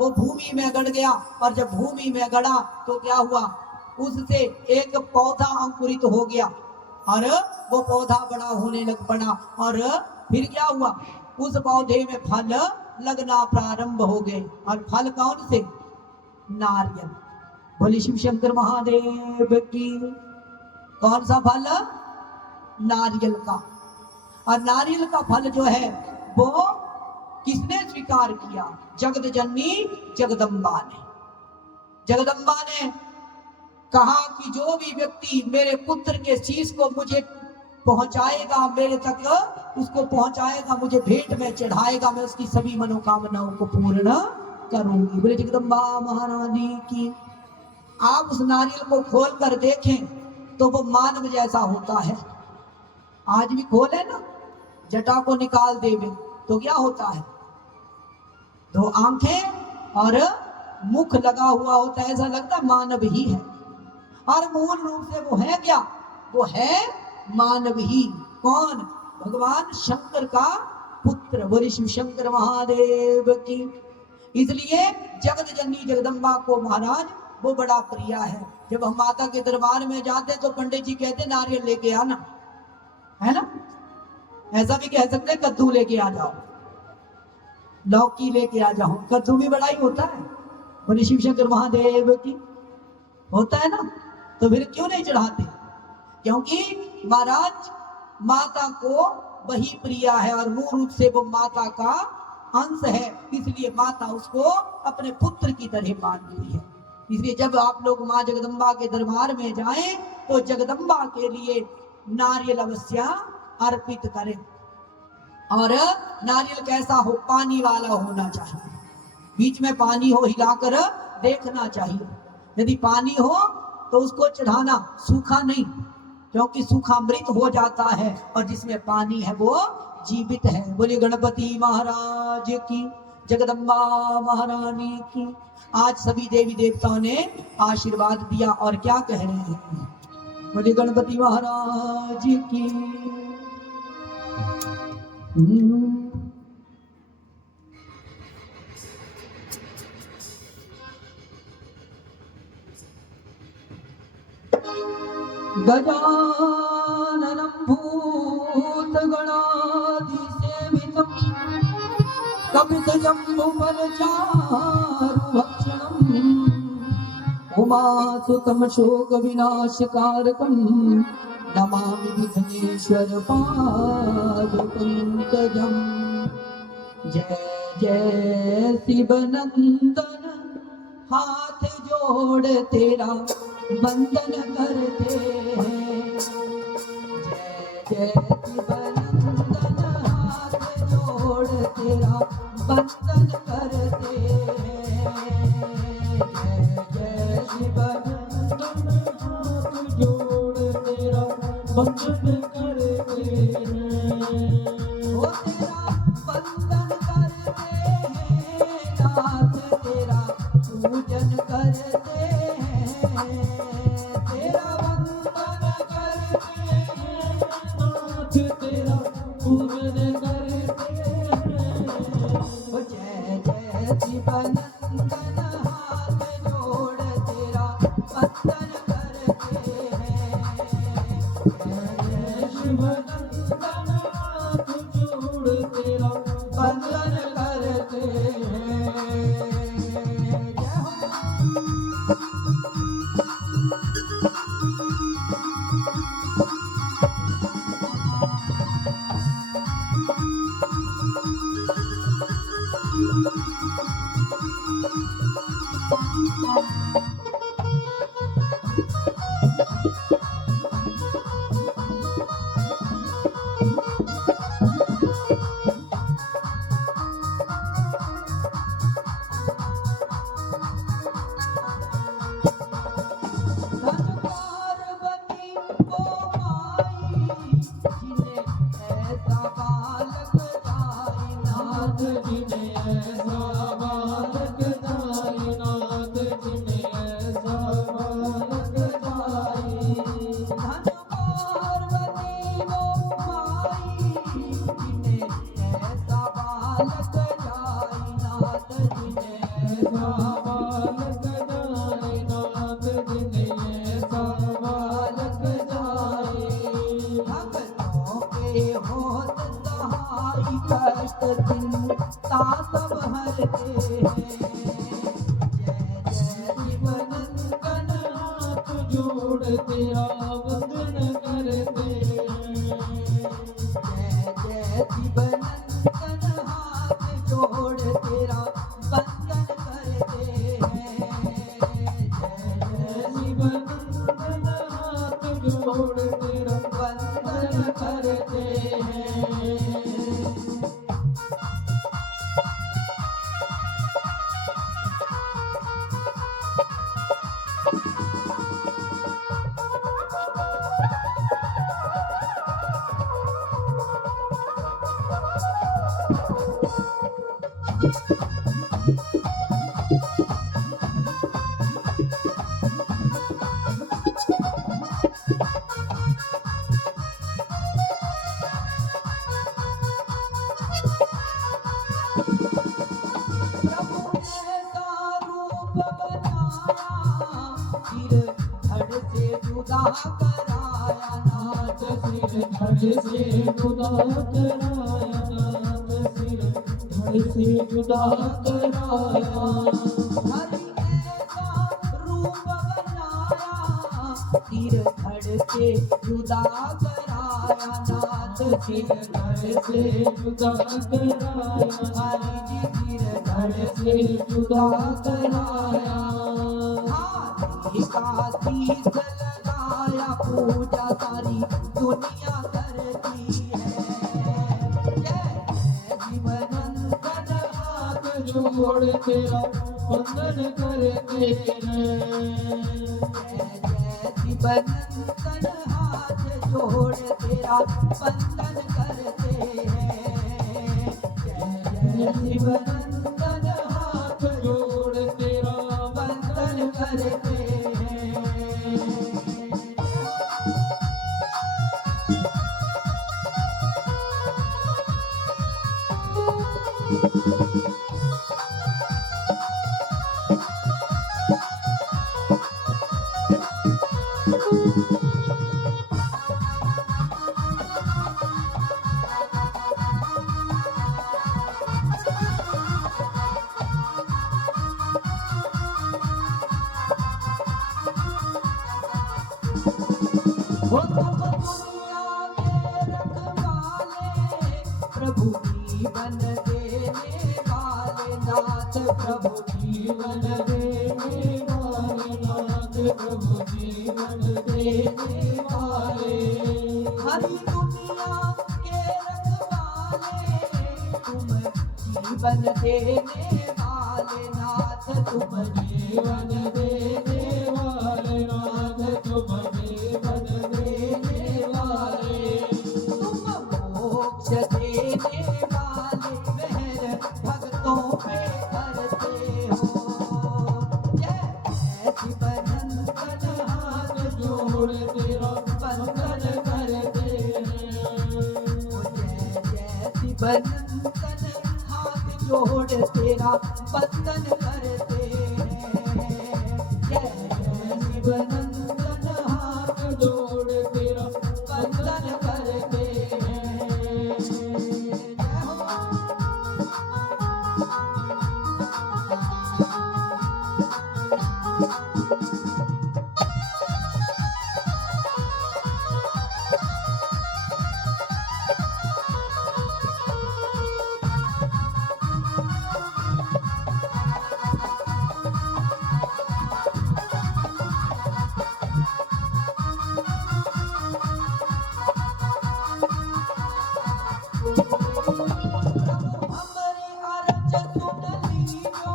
वो भूमि में गड़ गया और जब भूमि में गड़ा तो क्या हुआ, उससे एक पौधा अंकुरित हो गया और वो पौधा बड़ा होने लग पड़ा और फिर क्या हुआ, उस पौधे में फल लगना प्रारंभ हो गए। और फल कौन से? नारियल। बोले शिव शंकर महादेव की। कौन सा फल? नारियल का। और नारियल का फल जो है वो किसने स्वीकार किया? जगत जननी जगदम्बा ने। जगदम्बा ने कहा कि जो भी व्यक्ति मेरे पुत्र के शीश को मुझे पहुंचाएगा, मेरे तक उसको पहुंचाएगा, मुझे भेंट में चढ़ाएगा, मैं उसकी सभी मनोकामनाओं को पूर्ण करूंगी। बोले जगदम्बा महारानी की। आप उस नारियल को खोल कर देखें तो वो मानव जैसा होता है। आज भी खोले ना, जटा को निकाल देवे तो क्या होता है? 2 आंखें और मुख लगा हुआ होता है, ऐसा लगता है मानव ही है। और मूल रूप से वो है क्या? वो है मानव ही। कौन? भगवान शंकर का पुत्र। बोले शिव शंकर महादेव की। इसलिए जगत जननी जगदम्बा को महाराज वो बड़ा प्रिय है। जब हम माता के दरबार में जाते तो पंडित जी कहते नारियल लेके आना, है ना? ऐसा भी कह सकते कद्दू लेके आ जाओ, लौकी लेके आ जाओ, कद्दू भी बड़ा ही होता है। बोले शिव शंकर महादेव की। होता है ना, तो फिर क्यों नहीं चढ़ाते? क्योंकि महाराज माता को वही प्रिय है और मूल रूप से वो माता का अंश है, इसलिए माता उसको अपने पुत्र की तरह मानती है। इसलिए जब आप लोग माँ जगदम्बा के दरबार में जाएं तो जगदम्बा के लिए नारियल अवश्य अर्पित करें। और नारियल कैसा हो? पानी वाला होना चाहिए, बीच में पानी हो, हिलाकर देखना चाहिए। यदि पानी हो तो उसको चढ़ाना, सूखा नहीं, क्योंकि सूखा मृत हो जाता है और जिसमें पानी है वो जीवित है। बोलिए गणपति महाराज की, जगदम्बा महारानी की। आज सभी देवी देवताओं ने आशीर्वाद दिया और क्या कह रहे हैं? बोलिए गणपति महाराज की। गजाननं भूतगणाधिसेवितं कपितजम्बुफलचारुभक्षणम् उमासुतं शोकविनाशकारकं नमामि विघ्नेश्वर पादपङ्कजम्। जय जय शिवनंदन, हाथ जोड़ तेरा वंदन करते हैं। जय जय शिवनंदन, हाथ जोड़ तेरा वंदन करते हैं। बंधन करते हैं। वो तेरा बंधन करते हैं नाथ, तेरा पूजन करते हैं, तेरा बंधन करते हैं नाथ तेरा पूजन करते हैं। ओ जय जय शिवानंदन हाथ जोड़ तेरा बंधन करते हैं, जय शिवानंदन हाथ जोड़ तेरा बंधन करते हैं। जय हो। धन पार्वती को माई, जिन्हें ऐसा बालक जाई नाथ नाथ, जिन्हें ऐसा बालक जाए, नाथ जिन्हें ऐसा बालक जाए। धन पार्वती को माई, जिन्हें ऐसा बालक जाई नाथ, जिन्हें ऐसा ऐसा बालक जाए, नाथ जिन्हें ऐसा बालक जाए। भक्तों के होत सहाय, कष्ट चिंता सब हरते हैं। जय जय शिवानंदन हाथ जोड़ तेरा वंदन करते हैं। जय जय शिवानंदन हाथ जोड़ तेरा बंधन करते हैं। जय जय शिवानंदन हाथ जोड़ तेरा बंधन करते हैं। प्रभु ने का रूप बनाया, फिर धड़ से जुदा कराया नाथ, सिर धड़ से जुदा कराया, नाथ सिर धड़ से जुदा कराया। हरि ऐसा रूप बनाया, फिर धड़ से जुदा कराया नाथ, सिर धड़ से जुदा कराया, हरि जी फिर धड़ से जुदा कराया। हाथी का शीश लगाया, पूजा सारी दुनिया करती है। जय जय शिवानंदन हाथ जोड़ तेरा वंदन करते हैं। जय जय शिवानंदन हाथ जोड़ तेरा बंधन करते हैं। जय जय शिवानंदन हाथ जोड़ तेरा बंधन करते हैं। वो तुम दुनिया के रखवाले, प्रभु जीवन देने वाले नाथ, प्रभु जीवन देने वाले, नाथ प्रभु जीवन देने वाले। हरी दुनिया के रखवाले, तुम जीवन देने वाले नाथ, तुम जीवन देने वाले, नाथ तुम जीवन देने वाले। देने वाले मेहर भक्तों पे करते हो। जय बनंदन हाथ जोड़ तेरा बंधन करते हैं। जय बनंदन हाथ जोड़ तेरा बंधन करते हैं। जय बनंदन हाथ जोड़ तेरा बंधन करते हैं। जय हो। हमरे अर्ज सुन लीजो,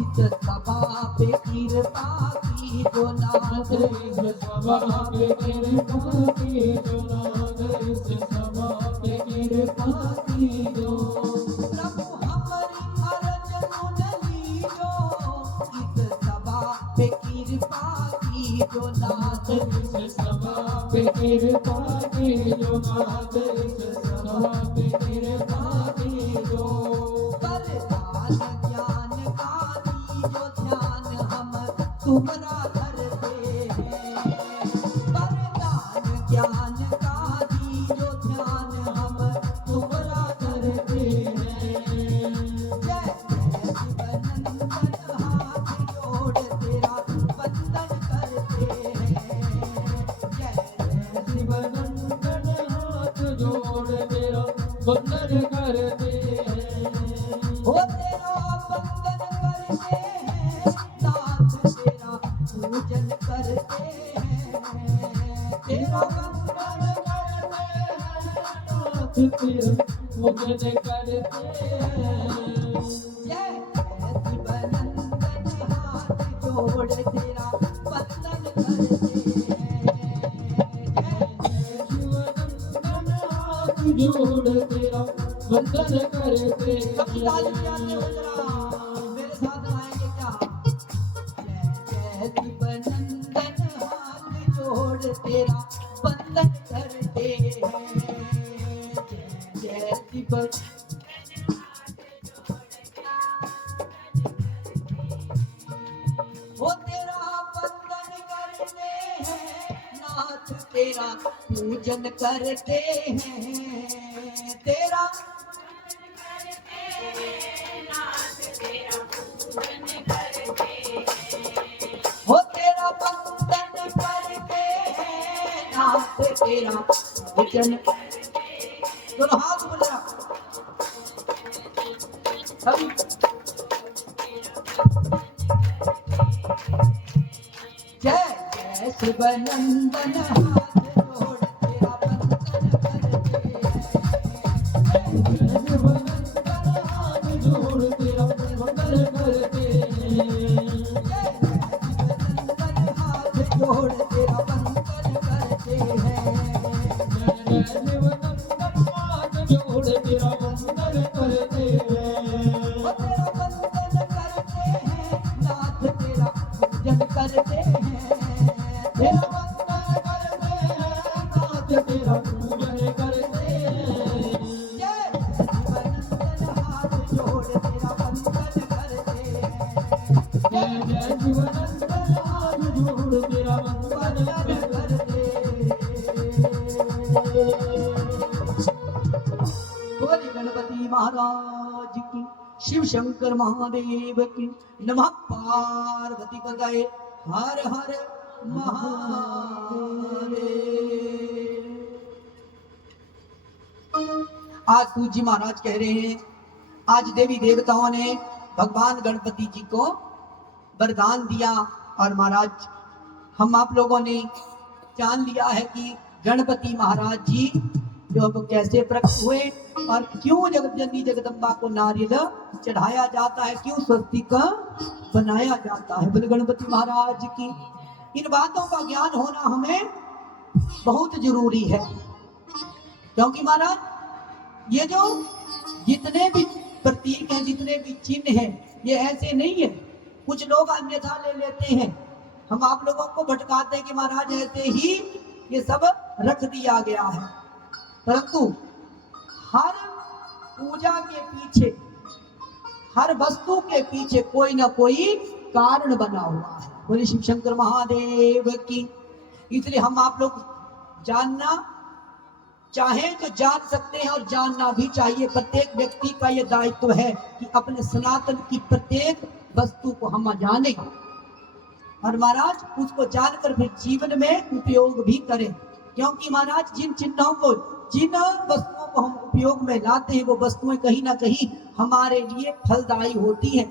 इस सभा पे कृपा की जो नाथ। इस सभा पे कृपा की जो नाथ, इस सभा पे कृपा की जो। प्रभु हमरी अर्ज सुन लीजो, इस सभा पे कृपा की जो नाथ। इस सभा पे कृपा की जो नाथ, इस सभा पे कृपा की जो। वरदान ज्ञान का दीजो ध्यान हम तुम्हारा करते हैं। वरदान ज्ञान का दीजो ध्यान हम तुम्हारा करते हैं। जय बनंदन हाथ जोड़ तेरा बंधन करते हैं। जय शिवनंदन हाथ जोड़ तेरा बंधन करते हैं। हो तेरा बंधन करते हैं, नाथ तेरा पूजन करते हैं। तेरा बंधन करते हैं, नाथ तेरा पूजन करते हैं। जय बनंदन हाथ जोड़ तेरा बंधन करते हैं। शिवनंदन हाथ जोड़ तेरा बंधन करते कभी हैं। ताली बजाते हो जरा, मेरे साथ गाएंगे क्या? जय जय बनंदन हाथ जोड़ तेरा बंधन करते हैं। जय जय बन वो तेरा बंधन करते हैं, नाथ तेरा पूजन करते हैं। तेरा वो तेरा बंधन करते हैं, नाथ तेरा पूजन। दोनों हाथ बजा सभी। जय जय शिवनंदन हाथ जोड़ तेरा बंधन करते हैं। शिवनंदन हाथ जोड़ तेरा बंधन करते हैं। शिवनंदन हाथ जोड़ तेरा बंधन करते हैं। शिवनंदन हाथ जोड़ तेरा बंधन करते हैं। वो तेरा बंधन करते हैं, नाथ तेरा पूजन करते हैं। तेरा बंधन करते हैं, नाथ तेरा पूजन करते हैं। जय शिवनंदन हाथ जोड़ तेरा बंधन करते हैं। जय जय शिवनंदन हाथ जोड़ तेरा बंधन करते बोले गणपति महाराज की, शिव शंकर महादेव की, नमः पार्वती पतये, हर हर महादेव। आज पूज्य जी महाराज कह रहे हैं, आज देवी देवताओं ने भगवान गणपति जी को वरदान दिया और महाराज हम आप लोगों ने जान लिया है कि गणपति महाराज जी जो अब कैसे प्रकट हुए और क्यों जगत जननी जगदम्बा को नारियल चढ़ाया जाता है, क्यों स्वस्तिक बनाया जाता है। बोले गणपति महाराज की। इन बातों का ज्ञान होना हमें बहुत जरूरी है, क्योंकि महाराज ये जो जितने भी प्रतीक हैं, जितने भी चिन्ह हैं, ये ऐसे नहीं है। कुछ लोग अन्यथा ले लेते हैं, हम आप लोगों को भटकाते हैं कि महाराज ऐसे ही ये सब रख दिया गया है। परंतु हर पूजा के पीछे, हर वस्तु के पीछे कोई ना कोई कारण बना हुआ है। बोले शिव शंकर महादेव की। इसलिए हम आप लोग जानना चाहें तो जान सकते हैं और जानना भी चाहिए। प्रत्येक व्यक्ति का यह दायित्व है कि अपने सनातन की प्रत्येक वस्तु को हम जानें और महाराज उसको जानकर फिर जीवन में उपयोग भी करें। क्योंकि महाराज जिन चिन्हों को, जिन वस्तुओं को हम उपयोग में लाते हैं, वो वस्तुएं कहीं ना कहीं हमारे लिए फलदायी होती हैं।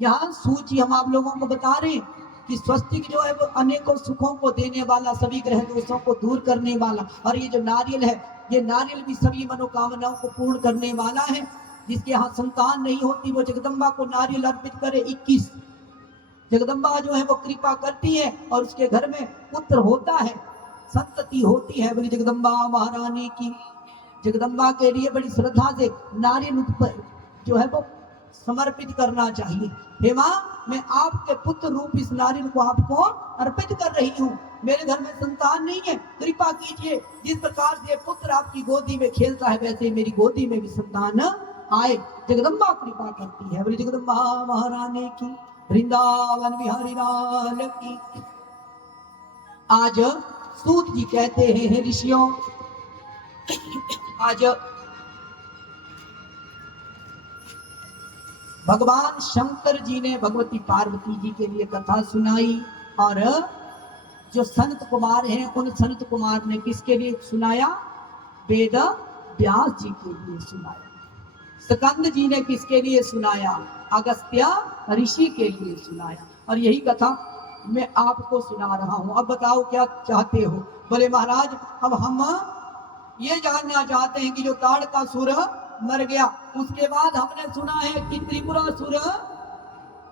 यहाँ सूची हम आप लोगों को बता रहे हैं कि स्वस्तिक जो है वो अनेकों सुखों को देने वाला, सभी ग्रह दोषों को दूर करने वाला, और ये जो नारियल है, ये नारियल भी सभी मनोकामनाओं को पूर्ण करने वाला है। जिसके यहाँ संतान नहीं होती वो जगदम्बा को नारियल अर्पित करे। 21 जगदम्बा जो है वो कृपा करती है और उसके घर में पुत्र होता है, संतति होती है। बोली जगदम्बा महारानी की। जगदम्बा के लिए बड़ी श्रद्धा से नारियल जो है वो समर्पित करना चाहिए। हे माँ, मैं आपके पुत्र रूप इस नारियल को आपको अर्पित कर रही हूँ। मेरे घर में संतान नहीं है, कृपा कीजिए। जिस प्रकार से पुत्र आपकी गोदी में खेलता है, वैसे मेरी गोदी में भी संतान आए। जगदम्बा कृपा करती है। बोली जगदम्बा महारानी की। वृंदावन बिहारी लाल की। आज सूत जी कहते हैं, हे ऋषियों, आज भगवान शंकर जी ने भगवती पार्वती जी के लिए कथा सुनाई, और जो संत कुमार हैं उन संत कुमार ने किसके लिए सुनाया? वेद व्यास जी के लिए सुनाया। स्कंद जी ने किसके लिए सुनाया? अगस्त्य ऋषि के लिए सुनाया। और यही कथा मैं आपको सुना रहा हूं। अब बताओ क्या चाहते हो? बोले महाराज, अब हम ये जानना चाहते हैं कि जो ताड़कासुर मर गया, उसके बाद हमने सुना है कि त्रिपुरासुर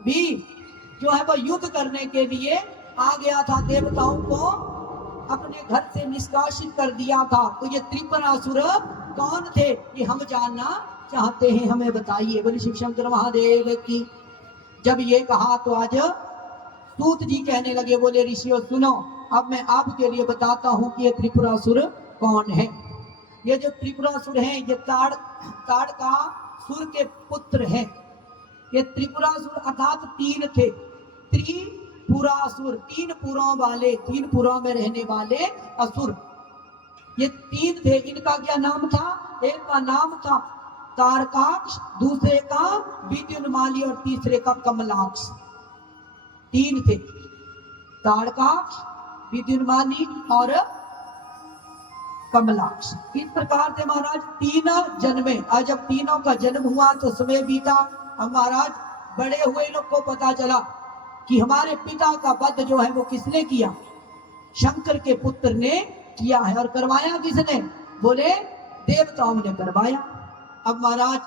भी जो है वो युद्ध करने के लिए आ गया था, देवताओं को अपने घर से निष्कासित कर दिया था। तो ये त्रिपुरासुर कौन थे, ये हम जानना चाहते हैं, हमें बताइए। बोले शिव शंकर महादेव की। जब ये कहा तो आज सूत जी कहने लगे, बोले ऋषियों सुनो, अब मैं आपके लिए बताता हूं कि ये त्रिपुरासुर कौन है। ये जो त्रिपुरासुर हैं, ये ताड़कासुर के पुत्र हैं। ये त्रिपुरासुर अर्थात 3 थे। त्रिपुरासुर, 3 पुरों वाले, 3 पुरों में रहने वाले असुर, ये 3 थे। इनका क्या नाम था? एक का नाम था तारकाक्ष, दूसरे का विद्युन्माली और तीसरे का कमलाक्ष। 3 थे, तारकाक्ष, विद्युन्माली और कमलाक्ष। इस प्रकार से महाराज 3 जन्मे। आज जब तीनों का जन्म हुआ तो समय बीता। अब महाराज बड़े हुए लोग को पता चला कि हमारे पिता का वध जो है वो किसने किया? शंकर के पुत्र ने किया है। और करवाया किसने? बोले देवताओं ने करवाया। अब महाराज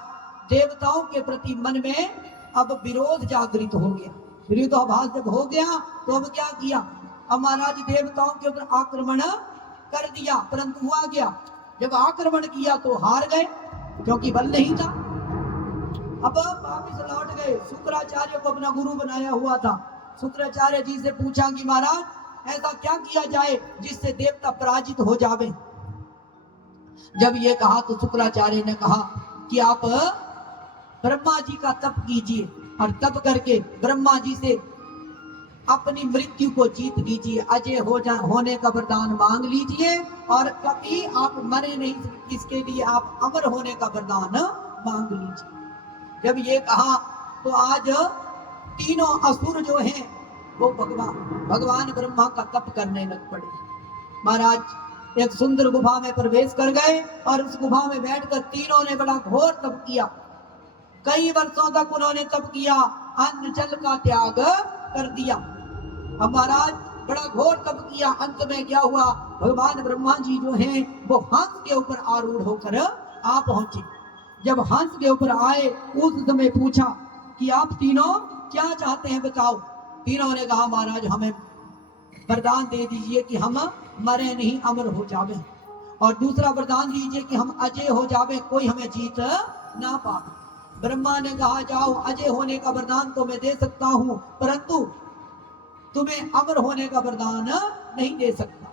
देवताओं के प्रति मन में अब विरोध जागृत हो गया। विरोधाभास जब हो गया तो अब क्या किया? अब महाराज देवताओं के ऊपर आक्रमण कर दिया। परंतु हुआ क्या? जब आक्रमण किया तो हार गए, क्योंकि बल नहीं था। अब वापिस लौट गए। शुक्राचार्य को अपना गुरु बनाया हुआ था। शुक्राचार्य जी से पूछा कि महाराज ऐसा क्या किया जाए जिससे देवता पराजित हो जावे। जब ये कहा तो शुक्राचार्य ने कहा कि आप ब्रह्मा जी का तप कीजिए और तप करके ब्रह्मा जी से अपनी मृत्यु को जीत लीजिए, अजय होने का वरदान मांग लीजिए, और कभी आप मरे नहीं, इसके लिए आप अमर होने का वरदान मांग लीजिए। जब ये कहा तो आज तीनों असुर जो हैं वो भगवान ब्रह्मा का तप करने लग पड़े। महाराज एक सुंदर गुफा में प्रवेश कर गए और उस गुफा में बैठकर तीनों ने बड़ा घोर तप किया। कई वर्षों तक उन्होंने तप किया, अन्न जल का त्याग कर दिया। अब महाराज बड़ा घोर तप किया। अंत में क्या हुआ? भगवान ब्रह्मा जी जो हैं वो हंस के ऊपर आरूढ़ होकर आ पहुंचे। जब हंस के ऊपर आए उस समय पूछा कि आप तीनों क्या चाहते हैं, बताओ। तीनों ने कहा महाराज हमें वरदान दे दीजिए कि हम मरे नहीं, अमर हो जावे। और दूसरा वरदान दीजिए कि हम अजय हो जावे, कोई हमें जीत ना पावे। ब्रह्मा ने कहा जाओ, अजय होने का वरदान तो मैं दे सकता हूं, परंतु तुम्हें अमर होने का वरदान नहीं दे सकता।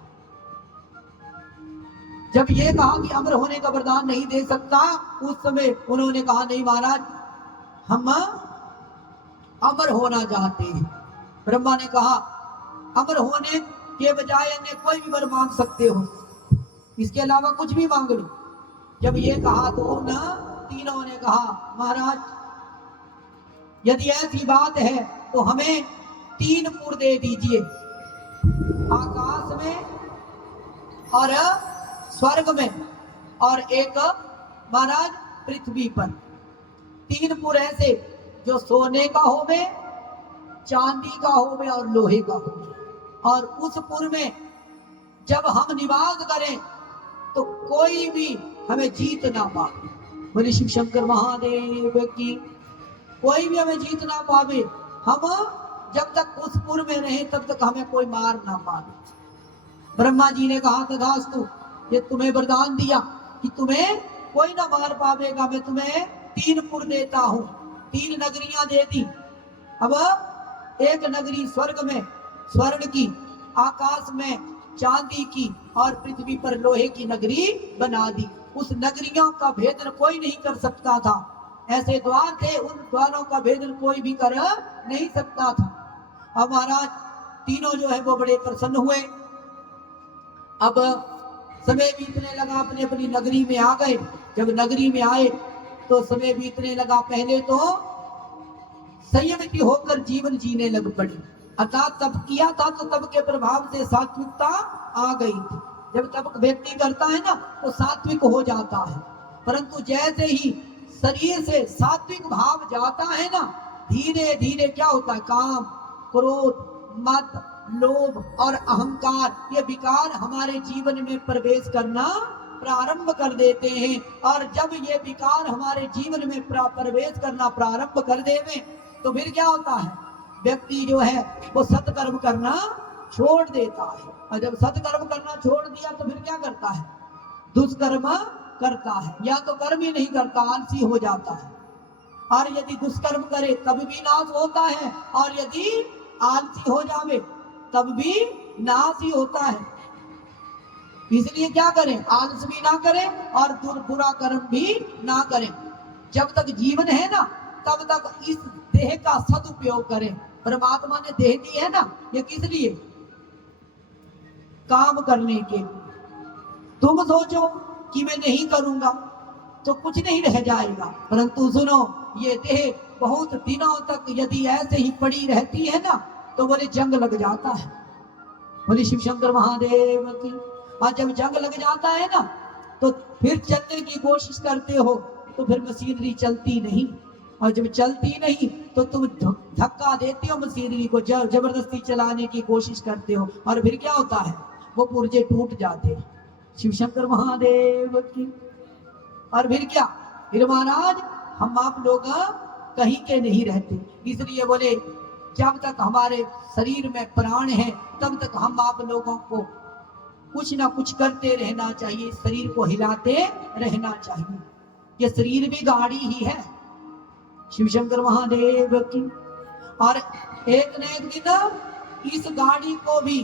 जब ये कहा कि अमर होने का वरदान नहीं दे सकता, उस समय उन्होंने कहा नहीं महाराज, हम अमर होना चाहते हैं। ब्रह्मा ने कहा अमर होने के बजाय अन्य कोई भी वर मांग सकते हो, इसके अलावा कुछ भी मांग लो। जब ये कहा तो उन तीनों ने कहा महाराज यदि ऐसी बात है तो हमें 3 पुर दे दीजिए, आकाश में और स्वर्ग में और एक महाराज पृथ्वी पर। 3 पुर ऐसे जो सोने का होवे, चांदी का होवे और लोहे का होवे, और उस पुर में जब हम निवास करें तो कोई भी हमें जीत ना पावे। बोले शिव शंकर महादेव की। कोई भी हमें जीत ना पावे, हम जब तक उस पुर में रहे तब तक हमें कोई मार ना पावे। ब्रह्मा जी ने कहा तथास्तु, ये तुम्हें वरदान दिया कि तुम्हें कोई ना मार पावेगा, मैं तुम्हें 3 पुर देता हूं। 3 नगरियां दे दी। अब एक नगरी स्वर्ग में स्वर्ण की, आकाश में चांदी की और पृथ्वी पर लोहे की नगरी बना दी। उस नगरियों का भेदन कोई नहीं कर सकता था। ऐसे द्वार थे, उन द्वारों का भेदन कोई भी कर नहीं सकता था। अब महाराज तीनों जो है वो बड़े प्रसन्न हुए। अब समय बीतने लगा, अपनी अपनी नगरी में आ गए। जब नगरी में आए तो समय बीतने लगा। पहले तो संयमित होकर जीवन जीने लग पड़ी, अर्थात तप किया था तो तप के प्रभाव से सात्विकता आ गई थी। जब तप व्यक्ति करता है ना तो सात्विक हो जाता है, परंतु जैसे ही शरीर से सात्विक भाव जाता है ना, धीरे धीरे क्या होता है, काम, क्रोध, मद, लोभ और अहंकार, ये विकार हमारे जीवन में प्रवेश करना प्रारंभ कर देते हैं। और जब ये विकार हमारे जीवन में प्रवेश करना प्रारंभ कर देवे तो फिर क्या होता है, व्यक्ति जो है वो सत्कर्म करना छोड़ देता है। और जब सत्कर्म करना छोड़ दिया तो फिर क्या करता है, दुष्कर्म करता है, या तो कर्म ही नहीं करता, आलसी हो जाता है। और यदि दुष्कर्म करे तब भी नाश होता है, और यदि आलसी हो जावे तब भी नाश ही होता है। इसलिए क्या करें, आलस भी ना करें और बुरा कर्म भी ना करें। जब तक जीवन है ना तब तक इस देह का सदुपयोग करें। परमात्मा ने देह दी है ना, ये किस लिए, काम करने के। तुम सोचो कि मैं नहीं करूंगा तो कुछ नहीं रह जाएगा, परंतु सुनो, ये देह बहुत दिनों तक यदि ऐसे ही पड़ी रहती है ना तो बोले जंग लग जाता है। बोले शिव शंकर महादेव की। और जब जंग लग जाता है ना तो फिर चलने की कोशिश करते हो तो फिर मशीनरी चलती नहीं, और जब चलती नहीं तो तुम धक्का देते हो मशीनरी को, जबरदस्ती चलाने की कोशिश करते हो, और फिर क्या होता है, वो पुर्जे टूट जाते हैं। शिव शंकर महादेव की। और फिर क्या, फिर महाराज हम आप लोग कहीं के नहीं रहते। इसलिए बोले जब तक हमारे शरीर में प्राण है तब तक हम आप लोगों को कुछ ना कुछ करते रहना चाहिए, शरीर को हिलाते रहना चाहिए। ये शरीर भी गाड़ी ही है, शिव शंकर महादेव की। और एक न एक दिन इस गाड़ी को भी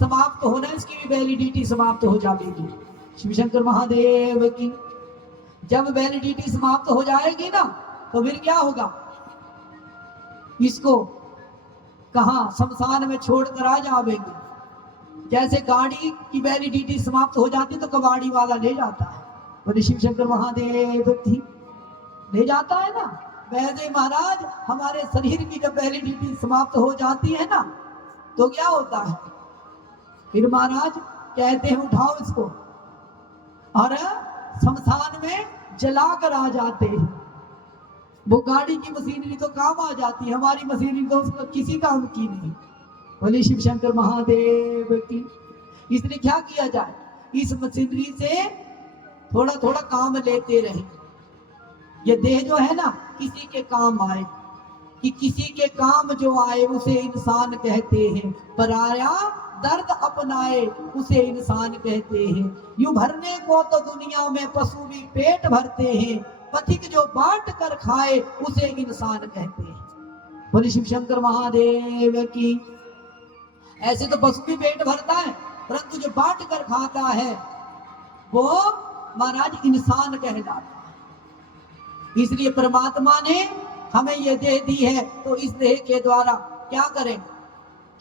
समाप्त होना, इसकी भी वैलिडिटी समाप्त हो जाएगी, शिव शंकर महादेव की। जब वैलिडिटी समाप्त हो जाएगी ना तो फिर क्या होगा, इसको कहां शमशान में छोड़कर आ जाएंगे। जैसे गाड़ी की वैलिडिटी समाप्त हो जाती तो कबाड़ी वाला ले जाता है, बोले शिव शंकर महादेव की, ले जाता है ना। वैसे महाराज हमारे शरीर की जब वैलिडिटी समाप्त हो जाती है ना तो क्या होता है, फिर महाराज कहते हैं उठाओ इसको, और शमशान में जलाकर आ जाते हैं। वो गाड़ी की मशीनरी तो काम आ जाती है, हमारी मशीनरी तो उसको किसी काम की नहीं। बोले शिव शंकर महादेव की। इसलिए क्या किया जाए, इस मशीनरी से थोड़ा थोड़ा काम लेते रहे। ये देह जो है ना किसी के काम आए, कि किसी के काम जो आए उसे इंसान कहते हैं, पराया दर्द अपनाए उसे इंसान कहते हैं। यूं भरने को तो दुनिया में पशु भी पेट भरते हैं, पथिक जो बांट कर खाए उसे इंसान कहते हैं। बोले शिव शंकर महादेव की। ऐसे तो पशु भी पेट भरता है, परंतु जो बांट कर खाता है वो महाराज इंसान कहलाता है। इसलिए परमात्मा ने हमें ये देह दी है, तो इस देह के द्वारा क्या करें,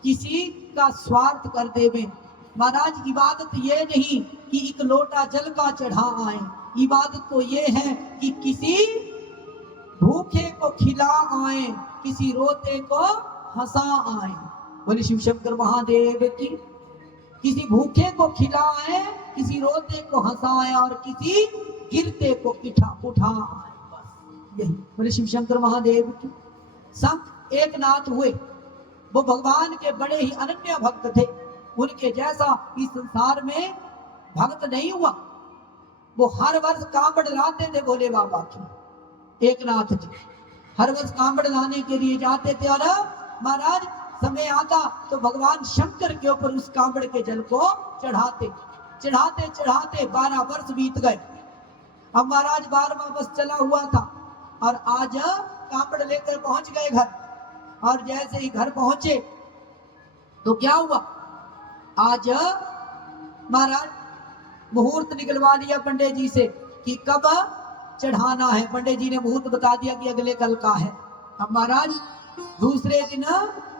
किसी का स्वार्थ कर देवे। महाराज इबादत ये नहीं कि एक लोटा जल का चढ़ा आए, इबादत तो ये है कि किसी भूखे को खिला आए, किसी रोते को हंसा आए। बोले शिव शंकर महादेव की। किसी भूखे को खिलाए, किसी रोते को हंसाए और किसी गिरते को उठा आए, बस यही। बोले शिव शंकर महादेव की। संत एक नाथ हुए, वो भगवान के बड़े ही अनन्य भक्त थे। उनके जैसा इस संसार में भक्त नहीं हुआ। वो हर वर्ष कांवड़ लाते थे भोले बाबा की। एक नाथ जी हर वर्ष कांवड़ लाने के लिए जाते थे, और महाराज समय आता तो भगवान शंकर के ऊपर उस कांवड़ के जल को चढ़ाते चढ़ाते चढ़ाते 12 वर्ष बीत गए। अब महाराज 12वां वर्ष चला हुआ था, और आज कांवड़ लेकर पहुंच गए घर। और जैसे ही घर पहुंचे तो क्या हुआ, आज महाराज मुहूर्त निकलवा लिया पंडित जी से कि कब चढ़ाना है। पंडित जी ने मुहूर्त बता दिया कि अगले कल का है। अब महाराज दूसरे दिन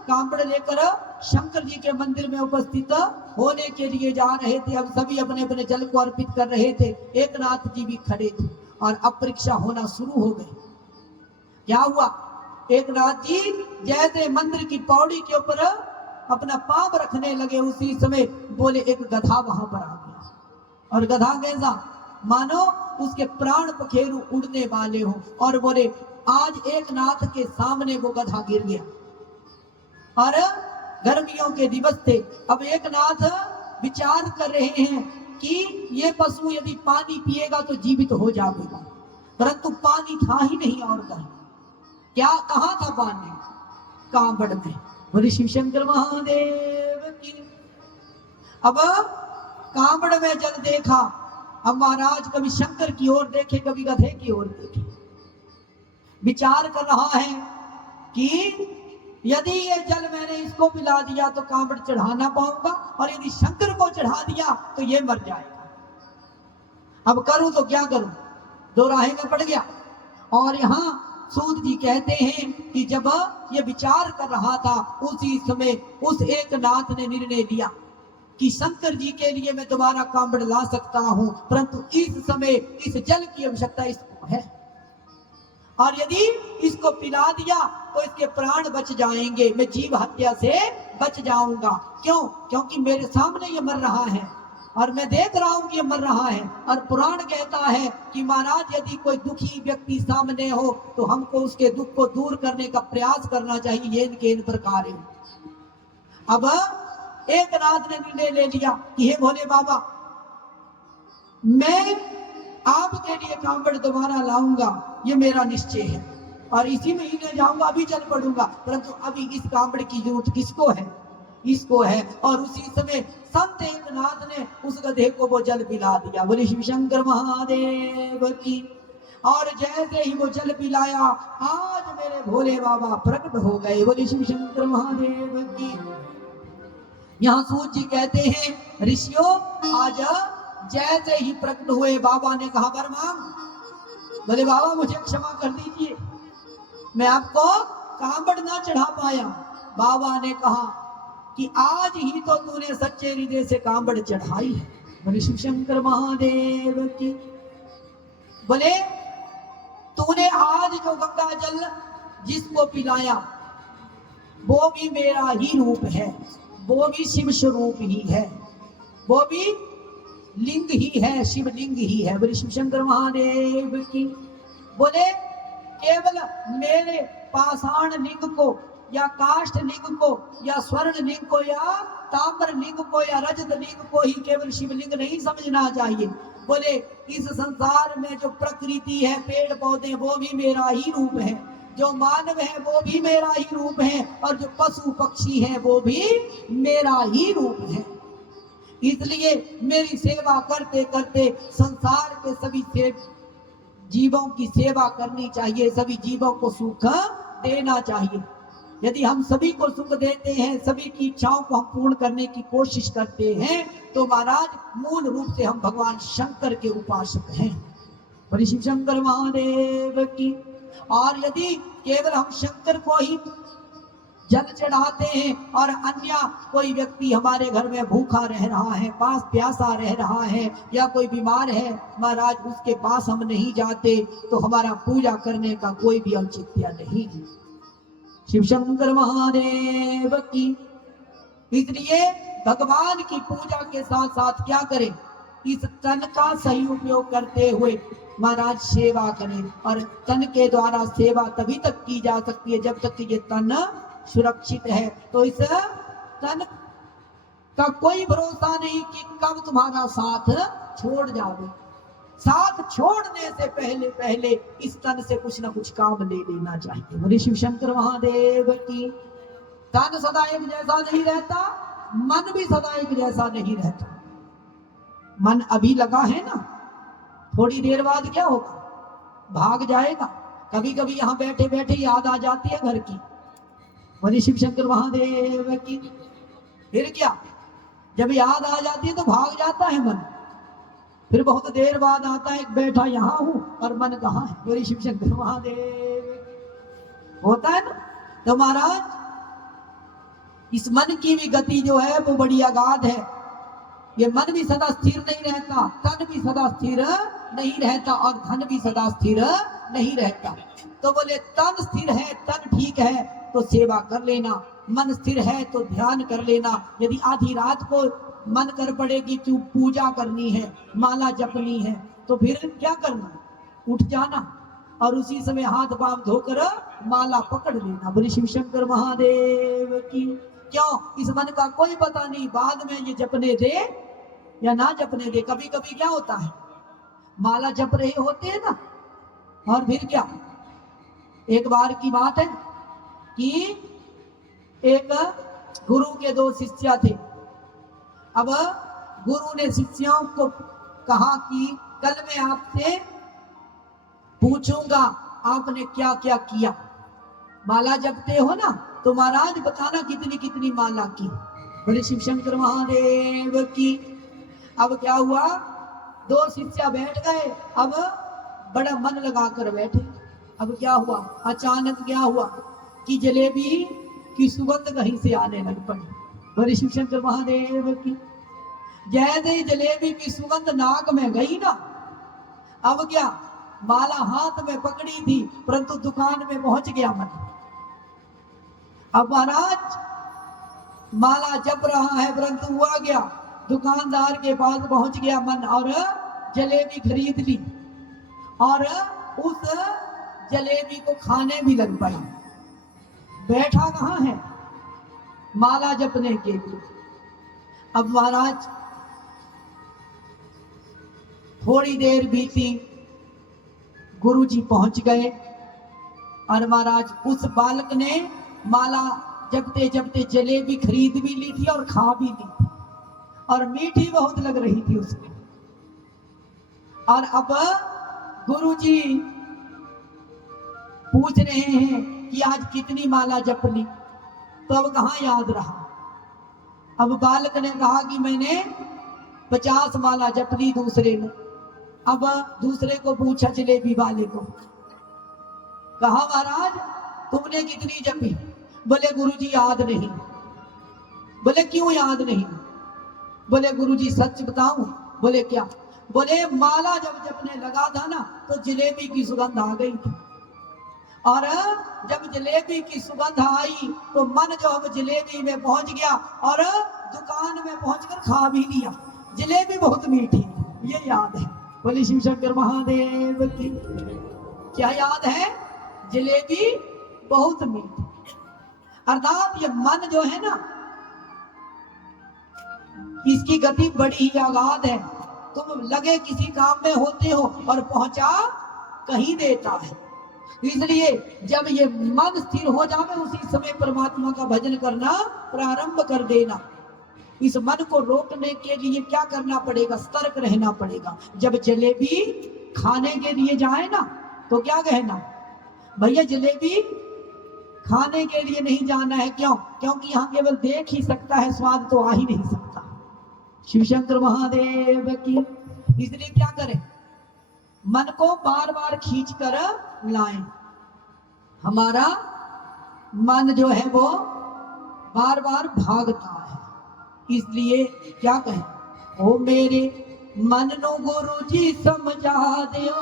कांवड़ लेकर शंकर जी के मंदिर में उपस्थित होने के लिए जा रहे थे। अब सभी अपने अपने जल को अर्पित कर रहे थे। एक नाथ जी भी खड़े थे, और अब परीक्षा होना शुरू हो गई। क्या हुआ, एक नाथ जी जैसे मंदिर की पौड़ी के ऊपर अपना पांव रखने लगे, उसी समय बोले एक गधा वहां पर आ गया। और गधा कैसा, मानो उसके प्राण पखेरु उड़ने वाले हो। और बोले आज एक नाथ के सामने वो गधा गिर गया। और गर्मियों के दिवस थे। अब एक नाथ विचार कर रहे हैं कि ये पशु यदि पानी पिएगा तो जीवित हो जाएगा, परंतु पानी था ही नहीं। और क्या कहा था पानी, कांवड़ में। बोले शिव शंकर महादेव की। अब कांवड़ में जल देखा। अब महाराज कभी शंकर की ओर देखे, कभी गधे की ओर देखे। विचार कर रहा है कि यदि ये जल मैंने इसको पिला दिया तो कांवड़ चढ़ा ना पाऊंगा, और यदि शंकर को चढ़ा दिया तो ये मर जाएगा। अब करूं तो क्या करूं, दो राहें में पड़ गया। और यहाँ सूत जी कहते हैं कि जब ये विचार कर रहा था, उसी समय उस एक नाथ ने निर्णय लिया कि शंकर जी के लिए मैं दोबारा कांवड़ ला सकता हूं, परंतु इस समय इस जल की आवश्यकता इसको है, और यदि इसको पिला दिया तो इसके प्राण बच जाएंगे, मैं जीव हत्या से बच जाऊंगा। क्यों, क्योंकि मेरे सामने ये मर रहा है और मैं देख रहा हूं कि ये मर रहा है। और पुराण कहता है कि महाराज यदि कोई दुखी व्यक्ति सामने हो तो हमको उसके दुख को दूर करने का प्रयास करना चाहिए। इनके इन प्रकार है। अब एक नाथ ने निर्णय ले लिया कि हे भोले बाबा, मैं आपके लिए कांवड़ दोबारा लाऊंगा, ये मेरा निश्चय है, और इसी महीने जाऊंगा, अभी चल पड़ूंगा, परंतु अभी इस कांवड़ की जरूरत किसको है, इसको है। और उसी समय संत एक नाथ ने उस गधे को वो जल पिला दिया। बोले शिव शंकर महादेव की। और जैसे ही वो जल पिलाया, आज मेरे भोले बाबा प्रकट हो गए। बोले शिव शंकर महादेव की। यहाँ सूत जी कहते हैं, ऋषियों आज जैसे ही प्रकट हुए, बाबा ने कहा वर मांग। बोले बाबा मुझे क्षमा कर दीजिए, मैं आपको कांवड़ ना चढ़ा पाया। बाबा ने कहा कि आज ही तो तूने सच्चे हृदय से कांवड़ चढ़ाई है। बोले शिव शंकर महादेव की। बोले तूने आज जो गंगा जल जिसको पिलाया वो भी मेरा ही रूप है, वो भी शिव स्वरूप ही है, वो भी लिंग ही है, शिवलिंग ही है। बोले शिव शंकर महादेव की। बोले केवल मेरे पाषाण लिंग को या काष्ठ लिंग को या स्वर्ण लिंग को या ताम्र लिंग को या रजत लिंग को ही केवल शिवलिंग नहीं समझना चाहिए। बोले इस संसार में जो प्रकृति है, पेड़ पौधे, वो भी मेरा ही रूप है। जो मानव है वो भी मेरा ही रूप है, और जो पशु पक्षी है वो भी मेरा ही रूप है। इसलिए मेरी सेवा करते करते संसार के सभी जीवों की सेवा करनी चाहिए, सभी जीवों को सुख देना चाहिए। यदि हम सभी को सुख देते हैं, सभी की इच्छाओं को हम पूर्ण करने की कोशिश करते हैं, तो महाराज मूल रूप से हम भगवान शंकर के उपासक हैं। बोले शिव शंकर महादेव की। और यदि केवल हम शंकर को ही जल चढ़ाते हैं और अन्य कोई व्यक्ति हमारे घर में भूखा रह रहा है, पास प्यासा रह रहा है, या कोई बीमार है, महाराज उसके पास हम नहीं जाते, तो हमारा पूजा करने का कोई भी औचित्य नहीं है। शिव शंकर महादेव की। इसलिए भगवान की पूजा के साथ साथ क्या करें, इस तन का सही उपयोग करते हुए महाराज सेवा करें। और तन के द्वारा सेवा तभी तक की जा सकती है जब तक कि ये तन सुरक्षित है। तो इस तन का कोई भरोसा नहीं कि कब तुम्हारा साथ छोड़ जावे। साथ छोड़ने से पहले पहले इस तन से कुछ ना कुछ काम ले लेना चाहिए। बोले शिव शंकर महादेव की। तन सदा एक जैसा नहीं रहता, मन भी सदा एक जैसा नहीं रहता। मन अभी लगा है ना, थोड़ी देर बाद क्या होगा, भाग जाएगा। कभी कभी यहाँ बैठे बैठे याद आ जाती है घर की। बोले शिव शंकर महादेव की। फिर क्या, जब याद आ जाती है तो भाग जाता है मन। फिर बहुत देर बाद आता है, बैठा यहाँ हूं और मन कहाँ है। बोले शिव शंकर महादेव। होता है ना। तो महाराज इस मन की भी गति जो है वो बड़ी अगाध है। ये मन भी सदा स्थिर नहीं रहता, तन भी सदा स्थिर नहीं रहता, और धन भी सदा स्थिर नहीं रहता। तो बोले तन स्थिर है, तन ठीक है तो सेवा कर लेना, मन स्थिर है तो ध्यान कर लेना। यदि आधी रात को मन कर पड़ेगी कि पूजा करनी है, माला जपनी है, तो फिर क्या करना, उठ जाना और उसी समय हाथ पांव धोकर माला पकड़ लेना। बोले शिव शंकर महादेव की। क्यों, इस मन का कोई पता नहीं बाद में ये जपने दे या ना जपने दे। कभी कभी क्या होता है, माला जप रहे होते हैं ना, और फिर क्या, एक बार की बात है कि एक गुरु के दो शिष्य थे। अब गुरु ने शिष्यों को कहा कि कल मैं आपसे पूछूंगा आपने क्या क्या किया। माला जपते हो ना, तो महाराज बताना कितनी कितनी माला की। बोले शिव शंकर महादेव की। अब क्या हुआ, दो शिष्य बैठ गए, अब बड़ा मन लगा कर बैठे। अब क्या हुआ, अचानक क्या हुआ कि जलेबी की सुगंध कहीं से आने लग पड़ी। बोले शिव शंकर महादेव की। जैसे ही जलेबी की सुगंध नाक में गई ना, अब क्या, माला हाथ में पकड़ी थी परंतु दुकान में पहुंच गया मन। अब महाराज माला जप रहा है परंतु हुआ गया, दुकानदार के पास पहुंच गया मन और जलेबी खरीद ली, और उस जलेबी को खाने भी लग पड़ा। बैठा कहाँ है, माला जपने के लिए। अब महाराज थोड़ी देर बीती, गुरुजी पहुंच गए, और महाराज उस बालक ने माला जपते जपते जलेबी खरीद भी ली थी और खा भी ली थी, और मीठी बहुत लग रही थी उसको। और अब गुरुजी पूछ रहे हैं कि आज कितनी माला जप ली, तो अब कहाँ याद रहा। अब बालक ने कहा कि मैंने 50 माला जप ली दूसरे ने। अब दूसरे को पूछा, जलेबी वाले को, कहा महाराज तुमने कितनी जपी। बोले गुरुजी याद नहीं। बोले क्यों याद नहीं। बोले गुरुजी सच बताऊं। बोले क्या। बोले माला जब जपने लगा था ना, तो जलेबी की सुगंध आ गई थी, और जब जलेबी की सुगंध आई तो मन जो अब जलेबी में पहुंच गया और दुकान में पहुंचकर खा भी लिया। जलेबी बहुत मीठी, ये याद है। बोले शिव शंकर महादेव की। क्या याद है, जलेबी बहुत मीठी। अर्थात ये मन जो है ना, इसकी गति बड़ी ही अगाध है। तुम लगे किसी काम में होते हो और पहुंचा कहीं देता है। इसलिए जब ये मन स्थिर हो जावे उसी समय परमात्मा का भजन करना प्रारंभ कर देना। इस मन को रोकने के लिए क्या करना पड़ेगा? सतर्क रहना पड़ेगा। जब जलेबी खाने के लिए जाए ना तो क्या कहना, भैया जलेबी खाने के लिए नहीं जाना है। क्यों? क्योंकि यहाँ केवल देख ही सकता है, स्वाद तो आ ही नहीं सकता। शिव शंकर महादेव की। इसलिए क्या करें? मन को बार बार खींच कर लाएं। हमारा मन जो है वो बार बार भागता है। इसलिए क्या कहें? ओ मेरे मन नो गुरु जी समझा दियो,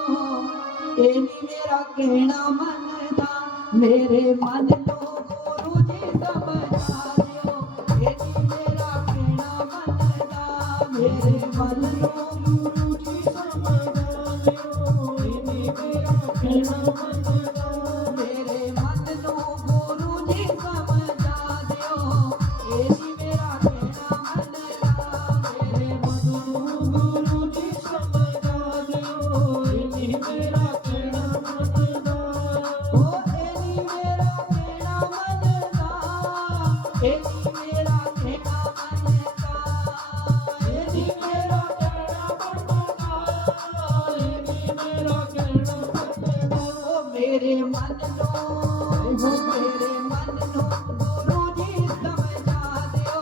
एनी मेरा कहना मनदा। मेरे मन नो गुरु जी समझा दियो, एनी मेरा कहना मनदा। मेरे मन नो गुरु जी समझा दियो, एनी मेरा कहना मनदा। मेरे मन नो गुरु जी समझा दियो, एनी मेरा कहना मनदा। मेरे मन नो गुरु जी समझा दियो, एनी मेरा कहना मनदा। ओ एनी मेरा कहना मनदा, एनी मेरा कहना मनदा। एनी मेरा कहना मनदा, एनी मेरा कहना मनदा। ओ मेरे मन नो गुरु जी समझा दियो,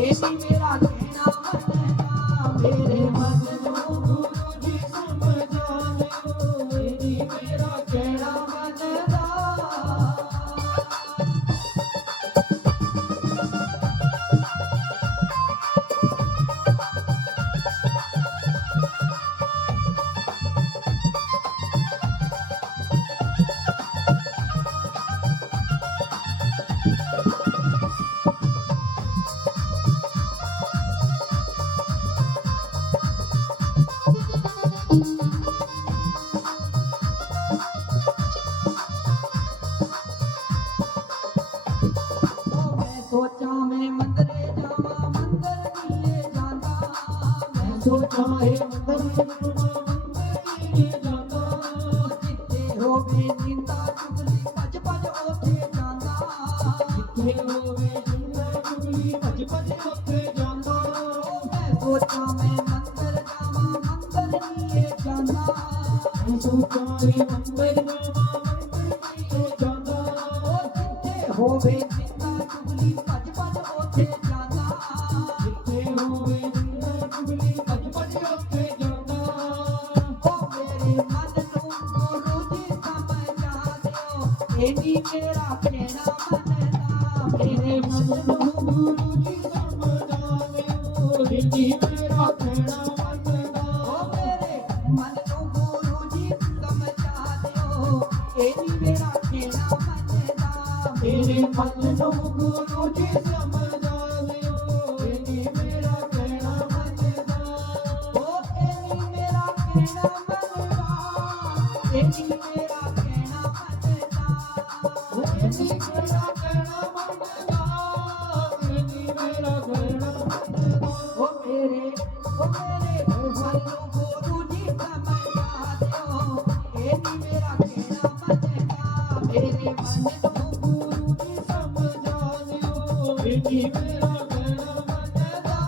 एनी मेरा कहना मनदा। मेरे मन नो गुरु जी समझा दियो, एनी मेरा कहना मनदा। मैं सोचा मैं मंदिरे जावा, मंदिर नीए जांदा। मैं सोचा है मंदिरे जावा, मंदिर नीए जांदा। जिथे होवे निंदा चुगली भज भज ओथे जांदा। जिथे होवे निंदा चुगली भज भज ओथे जांदा। मैं सोचा मैं मंदिर जावा, मंदिर नीए जांदा। मैं सोचा है मंदिर जावा, मंदिर नीए जांदा। जिथे होवे निंदा चुगली भज भज ओथे जांदा। जिथे होवे निंदा चुगली भज भज ओथे जांदा। ओ मेरे मन नू गुरु जी समझा दियो, एनी मेरा कहना मनदा। मेरे मन नू गुरु जी समझा दियो, एनी मेरा कहना मनदा। ओ मेरे मन नू गुरु जी समझा दियो, एनी मेरा कहना मनदा। मेरे मन नू गुरु जी समझा दियो, एनी मेरा कहना मनदा। ओ एनी मेरा कहना मनदा, एनी मेरा कहना मनदा। ओ एनी मेरा कहना मनदा, एनी मेरा कहना मनदा। ओ मेरे मन नू गुरु जी समझा दियो, एनी मेरा कहना मनदा। मेरे मन नू गुरु जी समझा दियो, एनी मेरा कहना मनदा।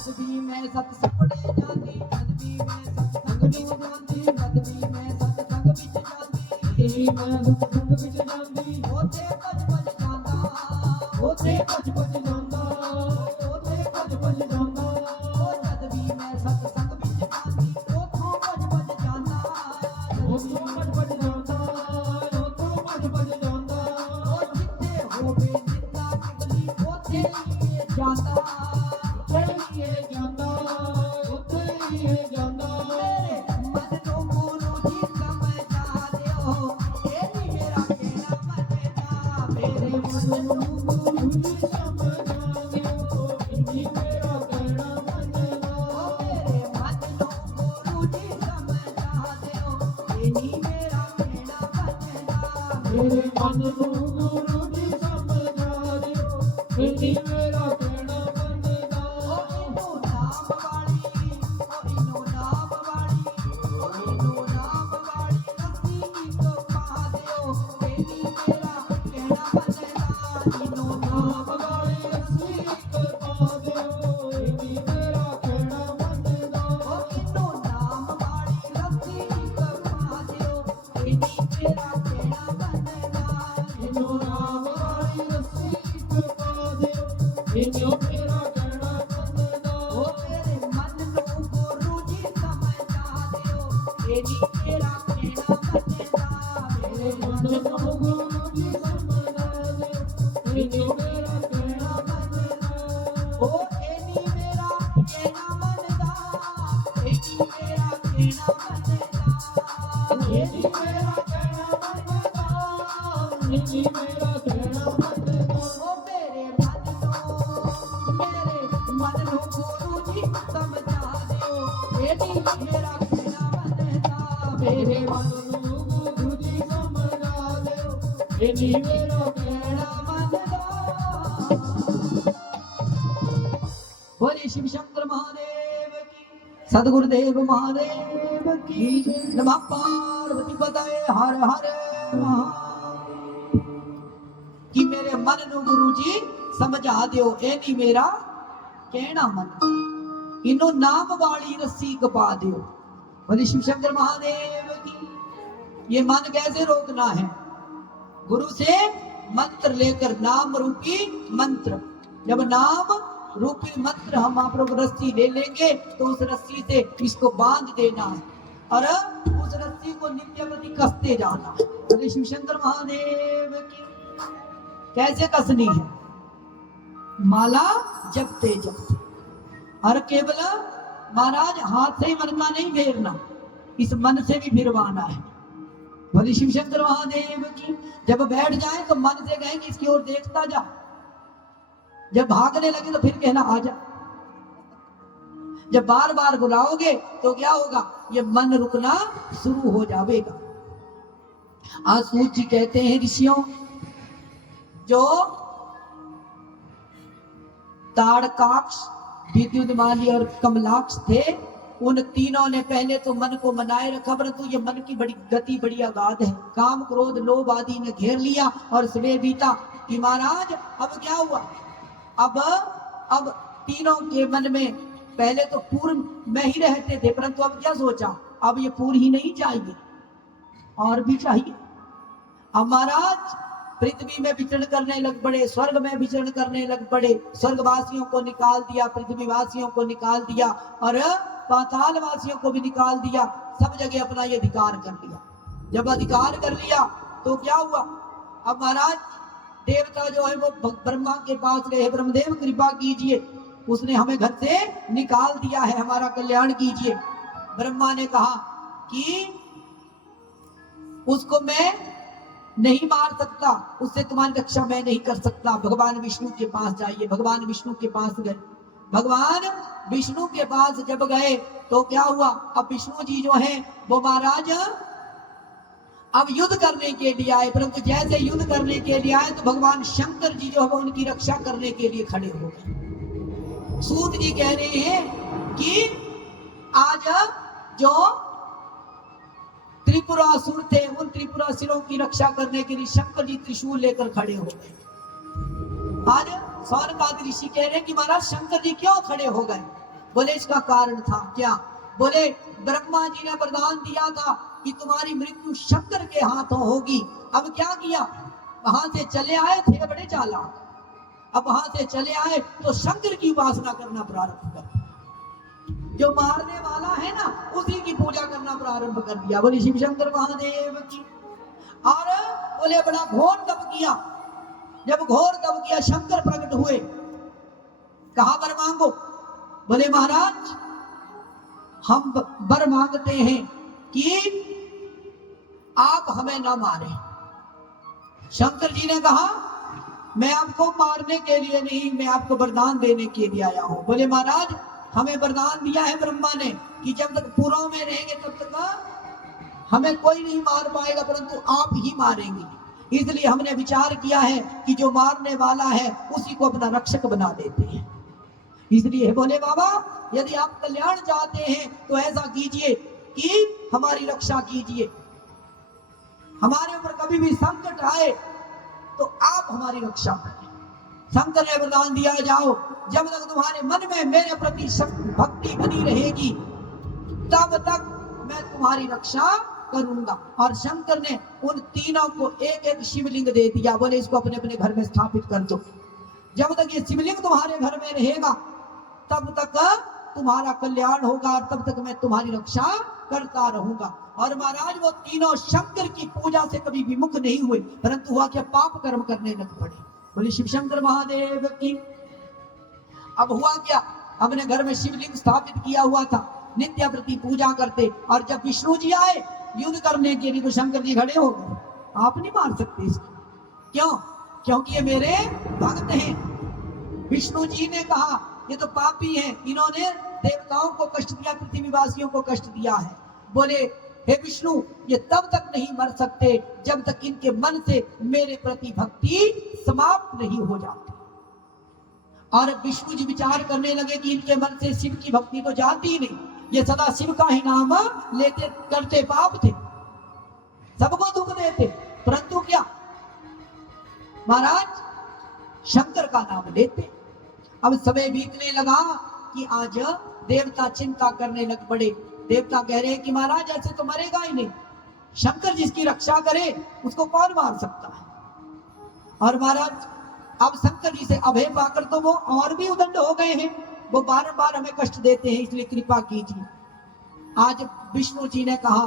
जद भी मैं सत्संगड़े जाती, जद भी मैं सत्संग विच जाती, जद भी मैं सत्संग विच जाती। जद भी मैं सत्संग विच जाती, ओथे भज भज जांदा। ओथे भज भज जांदा, ओथे भज भज जांदा। ओ जद भी मैं सत्संग विच जाती, ओथों भज भज जांदा। ओथों भज भज जांदा, ओथों भज भज जांदा। ओ जिथे होवे निंदा चुगली ओथे लिए जांदा। चलिए जांदा, उथे लिए जांदा। मेरे मन नू गुरु जी समझा इन्हीं मेरा कहना बनना। मेरे मन को गुरु जी समझा दियो, इन्हीं मेरा कहना बनना। ओ इनो नाम वाली, ओ इनो नाम वाली, ओ इनो नाम वाली रस्सी को पा दियो, इन्हीं मेरा कहना बनना। इनो नाम वाली रस्सी को पा दियो, इन्हीं मेरा कहना बनना। ओ इनो नाम वाली रस्सी को पा दियो, इन्हीं मेरा कहना बनना। इनो नाम वाली रस्सी को पा दियो, इन्हीं मेरा कहना बनना। ओ मेरे मन को गुरु जी समझा दियो, इन्हीं मेरा कहना बनना। मेरे मन को गुरु जी समझा दियो, इन्हीं मेरा कहना बनना। ओ एनी मेरा कहना मनदा, एनी मेरा कहना मनदा, इन्हीं मेरा कहना बनना, इन्हीं मेरा कहना बनना। ओ मेरे मन गुरु जी समझा दियो, एनी मेरा कहना मनदा, मेरे मन को गुरु जी समझा दियो, इन्हीं मेरा कहना मनदा। बोले शिव शंकर महादेव की, सदगुरुदेव महादेव की, नमः पार्वती पतये हर हर महादेव। कि मेरे मन नु गुरु जी समझा दियो, ए नी मेरा कहना मन, इनो नाम वाली रस्सी कपा दियो। बोले शिव शंकर महादेव की। ये मन कैसे रोकना है? गुरु से मंत्र लेकर, नाम रूपी मंत्र। जब नाम रूपी मंत्र हम महाप्रभु रस्सी ले लेंगे तो उस रस्सी से इसको बांध देना है और उस रस्सी को नित्य प्रति कसते जाना है। बोले शिव शंकर महादेव की। कैसे कसनी है? माला जपते जपते, और केवल महाराज हाथ से ही मन का नहीं फेरना, इस मन से भी फिरवाना है। बोले शिव शंकर महादेव की। जब बैठ जाए तो मन से कहेंगे इसकी ओर देखता जा, जब भागने लगे तो फिर कहना आजा। जब बार बार बुलाओगे तो क्या होगा? ये मन रुकना शुरू हो जाएगा। आज सूत जी कहते हैं, ऋषियों जो ताड़काक्ष, विद्युन्माली और कमलाक्ष थे, उन तीनों ने पहले तो मन को मनाए रखा, परंतु ये मन की बड़ी गति बड़ी अगाध है। काम क्रोध लोभ आदि ने घेर लिया और समय बीता कि महाराज अब क्या हुआ? अब तीनों के मन में पहले तो पूर्ण में ही रहते थे, परंतु अब क्या सोचा? अब ये पूर्ण ही नहीं चाहिए, और भी चाहिए। अब महाराज पृथ्वी में विचरण करने लग पड़े, स्वर्ग में विचरण करने लग पड़े। स्वर्गवासियों को निकाल दिया, पृथ्वीवासियों को निकाल दिया और पाताल वासियों को भी निकाल दिया। सब जगह अपना ये अधिकार कर लिया। जब अधिकार कर लिया तो क्या हुआ? अब महाराज देवता जो है वो ब्रह्मा के पास गए, ब्रह्मदेव कृपा कीजिए, उसने हमें घर से निकाल दिया है, हमारा कल्याण कीजिए। ब्रह्मा ने कहा कि उसको मैं नहीं मार सकता, उससे तुम्हारी रक्षा मैं नहीं कर सकता, भगवान विष्णु के पास जाइए। भगवान विष्णु के पास गए। भगवान विष्णु के पास जब गए तो क्या हुआ? अब विष्णु जी जो हैं वो महाराज अब युद्ध करने के लिए आए, परंतु जैसे युद्ध करने के लिए आए तो भगवान शंकर जी जो है उनकी रक्षा करने के लिए खड़े हो गए। सूत जी कह रहे हैं कि आज जो त्रिपुरासुर थे, उन त्रिपुरासुरों की रक्षा करने के लिए शंकर जी त्रिशूल लेकर खड़े हो गए। आज सौनकादि ऋषि कह रहे हैं कि महाराज शंकर जी क्यों खड़े हो गए? बोले इसका कारण था क्या? बोले ब्रह्मा जी ने वरदान दिया था कि तुम्हारी मृत्यु शंकर के हाथों होगी। अब क्या किया? वहां से चले आए थे बड़े चालाक, अब वहां से चले आए तो शंकर की उपासना करना प्रारंभ कर, जो मारने वाला है ना उसी की पूजा करना प्रारंभ कर दिया। बोले शिव शंकर महादेव की। और बोले बड़ा घोर तप किया। जब घोर तप किया शंकर प्रकट हुए, कहा वर मांगो। बोले महाराज हम वर मांगते हैं कि आप हमें ना मारे। शंकर जी ने कहा मैं आपको मारने के लिए नहीं, मैं आपको वरदान देने के लिए आया हूं। बोले महाराज हमें वरदान दिया है ब्रह्मा ने कि जब तक पुरों में रहेंगे तब तक हमें कोई नहीं मार पाएगा, परंतु आप ही मारेंगे। इसलिए हमने विचार किया है कि जो मारने वाला है उसी को अपना रक्षक बना देते हैं। इसलिए बोले बाबा, यदि आप कल्याण चाहते हैं तो ऐसा कीजिए कि हमारी रक्षा कीजिए। हमारे ऊपर कभी भी संकट आए तो आप हमारी रक्षा करें। शंकर ने वरदान दिया, जाओ, जब तक तुम्हारे मन में मेरे प्रति भक्ति बनी रहेगी तब तक मैं तुम्हारी रक्षा करूंगा। और शंकर ने उन तीनों को एक एक शिवलिंग दे दिया। बोले इसको अपने अपने घर में स्थापित कर दो। जब तक ये शिवलिंग तुम्हारे घर में रहेगा तब तक तुम्हारा कल्याण होगा और तब तक मैं तुम्हारी रक्षा करता रहूंगा। और महाराज वो तीनों शंकर की पूजा से कभी विमुख नहीं हुए, परंतु हुआ क्या, पाप कर्म करने लग पड़े। बोले शिव शंकर महादेव की। अब हुआ क्या, हमने घर में शिवलिंग स्थापित किया हुआ था, नित्य प्रति पूजा करते। और जब विष्णु जी आए युद्ध करने के लिए तो शंकर जी खड़े हो गए, आप नहीं मार सकते इसको। क्यों? क्योंकि ये मेरे भक्त हैं। विष्णु जी ने कहा ये तो पापी हैं, इन्होंने देवताओं को कष्ट दिया, पृथ्वीवासियों को कष्ट दिया है। बोले हे विष्णु, ये तब तक नहीं मर सकते जब तक इनके मन से मेरे प्रति भक्ति समाप्त नहीं हो जाती। और विष्णु जी विचार करने लगे कि इनके मन से शिव की भक्ति तो जाती नहीं, ये सदा शिव का ही नाम लेते करते पाप थे, सबको दुख देते, परंतु क्या महाराज शंकर का नाम लेते। अब समय बीतने लगा कि आज देवता चिंता करने लग पड़े। देवता कह रहे हैं कि महाराज ऐसे तो मरेगा ही नहीं, शंकर जिसकी रक्षा करे उसको कौन मार सकता है। और महाराज अब शंकर जी से अभय पाकर तो वो और भी उदंड हो गए हैं, वो बार-बार हमें कष्ट देते हैं, इसलिए कृपा कीजिए। आज विष्णु जी ने कहा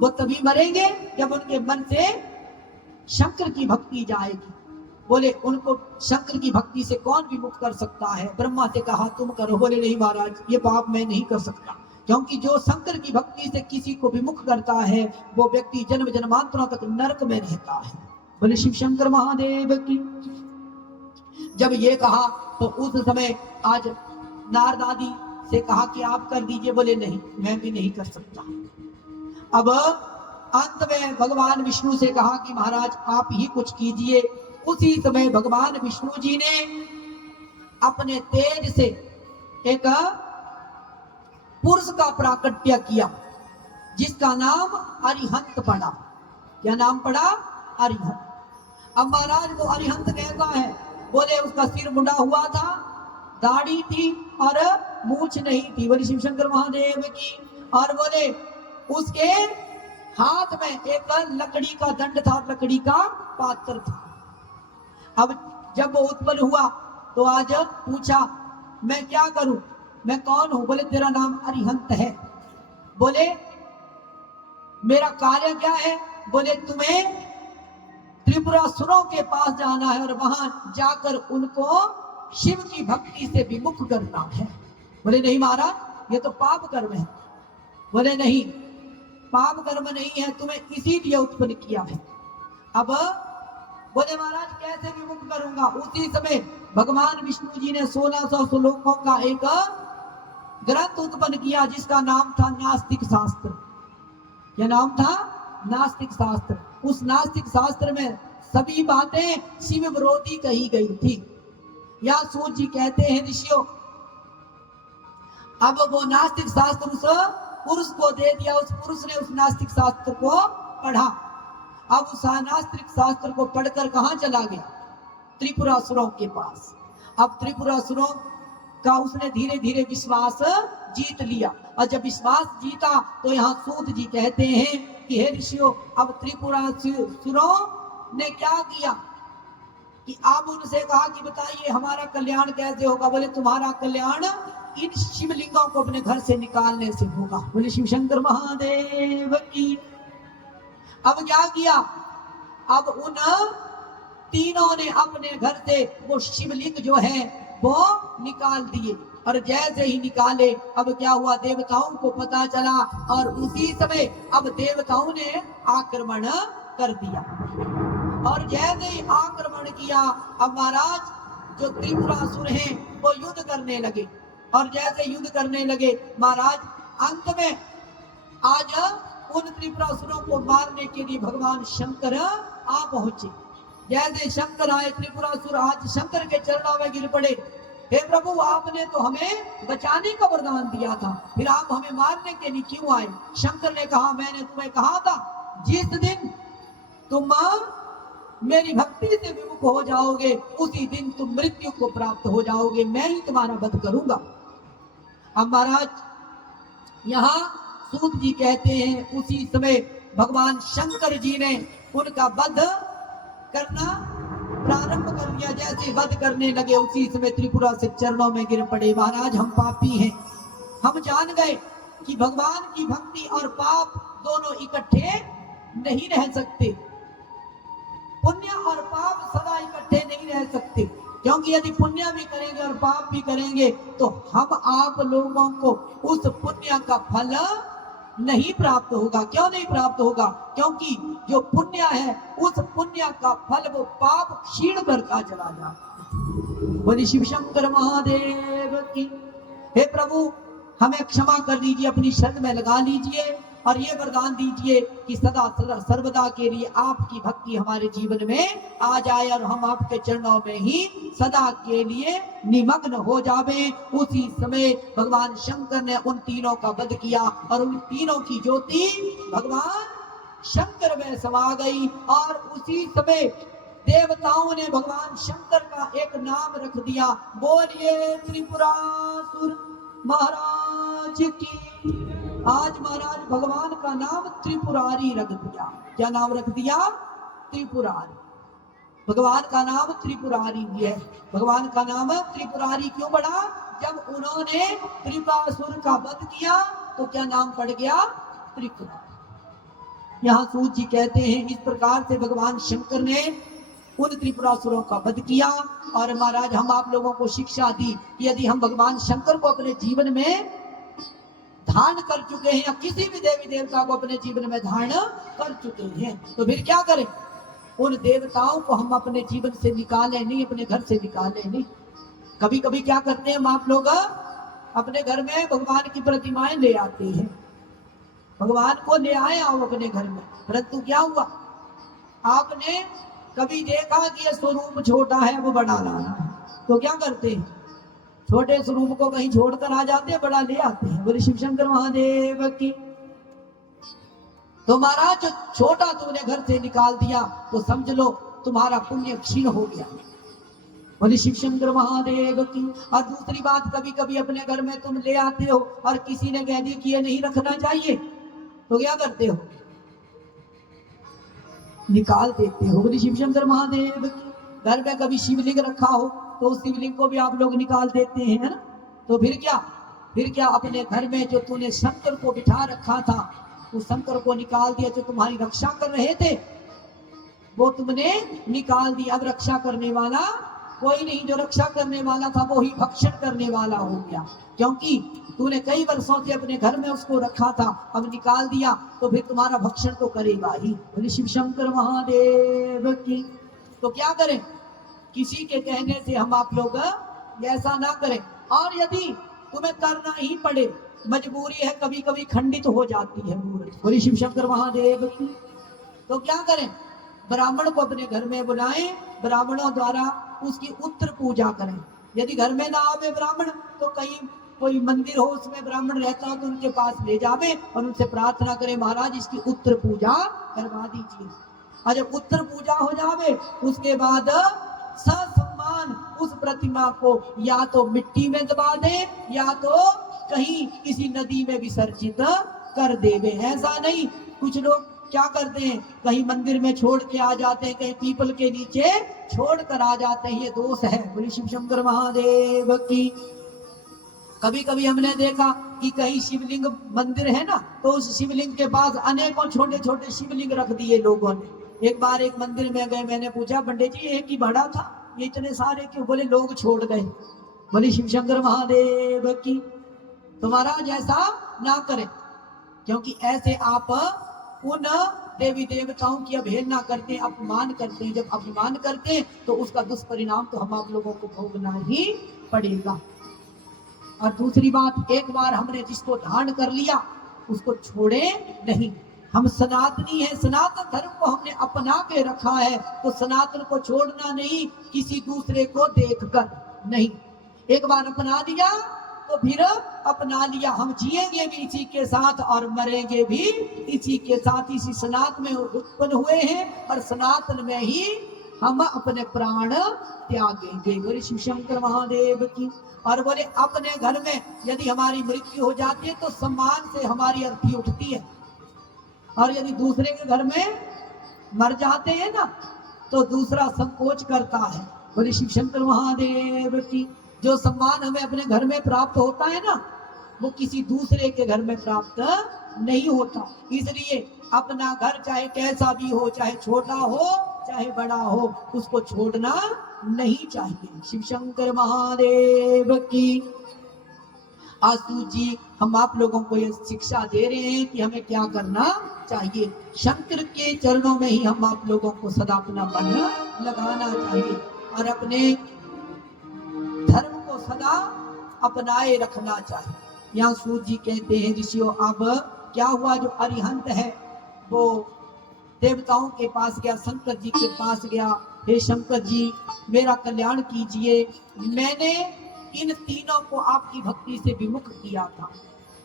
वो तभी मरेंगे जब उनके मन से शंकर की भक्ति जाएगी। बोले उनको शंकर की भक्ति से कौन विमुख कर सकता है। ब्रह्मा से कहा तुम करो। बोले नहीं महाराज, ये पाप मैं नहीं कर सकता, क्योंकि जो शंकर की भक्ति से किसी को विमुख करता है वो व्यक्ति जन्म जन्मांतरों तक नरक में रहता है। बोले शिव शंकर महादेव की। जब ये कहा तो उस समय आज नारद आदि से कहा कि आप कर दीजिए। बोले नहीं, मैं भी नहीं कर सकता। अब अंत में भगवान विष्णु से कहा कि महाराज आप ही कुछ कीजिए। उसी समय भगवान विष्णु जी ने अपने तेज से एक पुरुष का प्राकट्य किया जिसका नाम अरिहंत पड़ा। क्या नाम पड़ा? अरिहंत। अब महाराज वो अरिहंत कैसा है? बोले उसका सिर मुंडा हुआ था, दाढ़ी थी और मूछ नहीं थी। बोले शिव शंकर महादेव की। और बोले उसके हाथ में एक लकड़ी का दंड था, लकड़ी का पात्र था। अब जब वो उत्पन्न हुआ तो आज पूछा मैं क्या करूं, मैं कौन हूं? बोले तेरा नाम अरिहंत है। बोले मेरा कार्य क्या है? बोले तुम्हें त्रिपुरासुरों के पास जाना है और वहां जाकर उनको शिव की भक्ति से विमुख करना है। बोले नहीं महाराज, ये तो पाप कर्म है। बोले नहीं, पाप कर्म नहीं है, तुम्हें इसीलिए उत्पन्न किया है। अब बोले महाराज कैसे विमुख करूंगा? उसी समय भगवान विष्णु जी ने 1600 श्लोकों का एक ग्रंथ उत्पन्न किया जिसका नाम था नास्तिक शास्त्र। यह नाम था नास्तिक शास्त्र। उस नास्तिक शास्त्र में सभी बातें शिव विरोधी कही गई थी। या सूत जी कहते हैं ऋषियों, अब वो नास्तिक शास्त्र उस पुरुष को दे दिया। उस पुरुष ने उस नास्तिक शास्त्र को पढ़ा। अब उस नास्तिक शास्त्र को पढ़कर कहां चला गया? त्रिपुरासुरों के पास। अब त्रिपुरासुरों का उसने धीरे धीरे विश्वास जीत लिया। और जब विश्वास जीता तो यहाँ सूत जी कहते हैं कि हे ऋषियों, अब त्रिपुरासुरों ने क्या किया कि आप उनसे कहा कि बताइए हमारा कल्याण कैसे होगा? बोले तुम्हारा कल्याण इन शिवलिंगों को अपने घर से निकालने से होगा। बोले शिव शंकर महादेव की। अब क्या किया? अब उन तीनों ने अपने घर से वो शिवलिंग जो है वो निकाल दिए। और जैसे ही निकाले अब क्या हुआ? देवताओं को पता चला और उसी समय अब देवताओं ने आक्रमण कर दिया। और जैसे ही आक्रमण किया अब महाराज जो त्रिपुरासुर हैं वो युद्ध करने लगे। और जैसे युद्ध करने लगे महाराज अंत में आज उन त्रिपुरासुरों को मारने के लिए भगवान शंकर आ पहुंचे। जैसे शंकर आए, त्रिपुरासुर आज शंकर के चरणों में गिर पड़े। हे प्रभु, आपने तो हमें बचाने का वरदान दिया था, फिर आप हमें मारने के लिए क्यों आए? शंकर ने कहा, मैंने तुम्हें कहा था जिस दिन तुम मेरी भक्ति से विमुख हो जाओगे उसी दिन तुम मृत्यु को प्राप्त हो जाओगे, मैं ही तुम्हारा वध करूंगा। अब महाराज यहाँ सूत जी कहते हैं उसी समय भगवान शंकर जी ने उनका वध करना प्रारंभ कर दिया। जैसे वध करने लगे उसी समय त्रिपुरा से चरणों में गिर पड़े। महाराज, हम पापी हैं, हम जान गए कि भगवान की भक्ति और पाप दोनों इकट्ठे नहीं रह सकते, पुण्य और पाप सदा इकट्ठे नहीं रह सकते, क्योंकि यदि पुण्य भी करेंगे और पाप भी करेंगे तो हम आप लोगों को उस पुण्य का फल नहीं प्राप्त होगा। क्यों नहीं प्राप्त होगा? क्योंकि जो पुण्य है उस पुण्य का फल वो पाप क्षीण करता चला जाता। बोले शिव शंकर महादेव की। हे प्रभु, हमें क्षमा कर दीजिए, अपनी शरण में लगा लीजिए और ये वरदान दीजिए कि सदा सर्वदा के लिए आपकी भक्ति हमारे जीवन में आ जाए और हम आपके चरणों में ही सदा के लिए निमग्न हो जावे। उसी समय भगवान शंकर ने उन तीनों का वध किया और उन तीनों की ज्योति भगवान शंकर में समा गई। और उसी समय देवताओं ने भगवान शंकर का एक नाम रख दिया। बोलिए त्रिपुरासुर महाराज की। आज महाराज भगवान का नाम त्रिपुरारी रख दिया। क्या नाम रख दिया? त्रिपुरारी। भगवान का नाम त्रिपुरारी भी है। भगवान का नाम त्रिपुरारी क्यों पड़ा? जब उन्होंने त्रिपुरासुर का वध किया तो क्या नाम पड़ गया? त्रिपुरारी। यहाँ सूत जी कहते हैं इस प्रकार से भगवान शंकर ने उन त्रिपुरासुरों का वध किया। और महाराज, हम आप लोगों को शिक्षा दी कि यदि हम भगवान शंकर को अपने जीवन में धारण कर चुके हैं या किसी भी देवी देवता को अपने जीवन में धारण कर चुके हैं तो फिर क्या करें? उन देवताओं को हम अपने जीवन से निकालें नहीं, अपने घर से निकालें नहीं। कभी कभी क्या करते हैं हम आप लोग, अपने घर में भगवान की प्रतिमाएं ले आते हैं, भगवान को ले आए आओ अपने घर में, परंतु क्या हुआ? आपने कभी देखा कि ये स्वरूप छोटा है वो बड़ा लाना है, तो क्या करते हैं? छोटे स्वरूप को कहीं छोड़कर आ जाते हैं, बड़ा ले आते हैं। बोले शिव शंकर महादेव की। तो महाराज, जो छोटा तुमने घर से निकाल दिया तो समझ लो तुम्हारा पुण्य क्षीण हो गया। बोले शिव शंकर महादेव की। और दूसरी बात, कभी कभी अपने घर में तुम ले आते हो और किसी ने कह दिया कि ये नहीं रखना चाहिए तो क्या करते हो? निकाल देते हो। बोले शिव शंकर महादेव की। घर में कभी शिवलिंग रखा हो तो उस शिवलिंग को भी आप लोग निकाल देते हैं, है ना? तो फिर क्या अपने घर में जो तूने शंकर को बिठा रखा था उस शंकर को निकाल दिया। जो तुम्हारी रक्षा कर रहे थे वो तुमने निकाल दिया। अब रक्षा करने वाला कोई नहीं, जो रक्षा करने वाला था वो ही भक्षण करने वाला हो गया, क्योंकि तूने कई वर्षों से अपने घर में उसको रखा था, अब निकाल दिया तो फिर तुम्हारा भक्षण तो करेगा ही। बोले शिव शंकर महादेव की। तो क्या करें? किसी के कहने से हम आप लोग ऐसा ना करें। और यदि तुम्हें करना ही पड़े, मजबूरी है, कभी कभी खंडित हो जाती है मूर्ति। बोले शिव शंकर महादेव की। तो क्या करें? ब्राह्मण को अपने घर में बुलाएं, ब्राह्मणों द्वारा उसकी उत्तर पूजा करें। यदि घर में ना आवे ब्राह्मण तो कहीं कोई मंदिर हो उसमें ब्राह्मण रहता हो तो उनके पास ले जावे और उनसे प्रार्थना करें, महाराज इसकी उत्तर पूजा करवा दीजिए। और जब उत्तर पूजा हो जावे उसके बाद ससम्मान उस प्रतिमा को या तो मिट्टी में दबा दे या तो कहीं किसी नदी में विसर्जित कर देवे। ऐसा नहीं, कुछ लोग क्या करते हैं, कहीं मंदिर में छोड़ के आ जाते हैं, कहीं पीपल के नीचे छोड़ कर आ जाते हैं, ये दोष है। बोले शिव शंकर महादेव की। कभी कभी हमने देखा कि कहीं शिवलिंग मंदिर है ना, तो उस शिवलिंग के पास अनेकों छोटे छोटे शिवलिंग रख दिए लोगों ने। एक बार एक मंदिर में गए, मैंने पूछा पंडित जी एक ही बड़ा था, ये इतने सारे क्यों? बोले लोग छोड़ गए। बोले शिव शंकर महादेव की। तो महाराज ऐसा ना करें, क्योंकि ऐसे आप उन देवी देवताओं की अवहेलना करते हैं, अपमान करते हैं। जब अपमान करते हैं तो उसका दुष्परिणाम तो हम आप लोगों को भोगना ही पड़ेगा। और दूसरी बात, एक बार हमने जिसको धारण कर लिया उसको छोड़े नहीं। हम सनातनी हैं, सनातन धर्म को हमने अपना के रखा है, तो सनातन को छोड़ना नहीं, किसी दूसरे को देखकर नहीं। एक बार अपना लिया तो फिर अपना लिया। हम जिएंगे भी इसी के साथ और मरेंगे भी इसी के साथ। इसी सनातन में उत्पन्न हुए हैं और सनातन में ही हम अपने प्राण त्यागेंगे। बोले शिव शंकर महादेव की। और बोले अपने घर में यदि हमारी मृत्यु हो जाती है तो सम्मान से हमारी अर्थी उठती है, और यदि दूसरे के घर में मर जाते हैं ना तो दूसरा संकोच करता है। बोले शिव शंकर महादेव की। जो सम्मान हमें अपने घर में प्राप्त होता है ना, वो किसी दूसरे के घर में प्राप्त नहीं होता। इसलिए अपना घर चाहे कैसा भी हो, चाहे छोटा हो चाहे बड़ा हो, उसको छोड़ना नहीं चाहिए। शिव शंकर महादेव की। आसू जी हम आप लोगों को ये शिक्षा दे रहे हैं कि हमें क्या करना चाहिए। शंकर के चरणों में ही हम आप लोगों को सदा अपना मन लगाना चाहिए और अपने धर्म को सदा अपनाए रखना चाहिए। यहाँ सूत जी कहते हैं ऋषियों, अब क्या हुआ, जो अरिहंत है वो देवताओं के पास गया, शंकर जी के पास गया। हे शंकर जी मेरा कल्याण कीजिए, मैंने इन तीनों को आपकी भक्ति से विमुख किया था।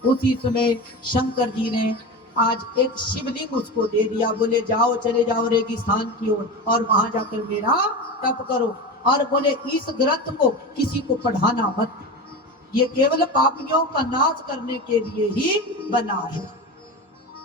उसी समय शंकर जी ने आज एक शिवलिंग उसको दे दिया। बोले जाओ, चले जाओ रेगिस्तान की ओर और वहां जाकर मेरा तप करो। और बोले इस ग्रंथ को किसी को पढ़ाना मत, ये केवल पापियों का नाश करने के लिए ही बना है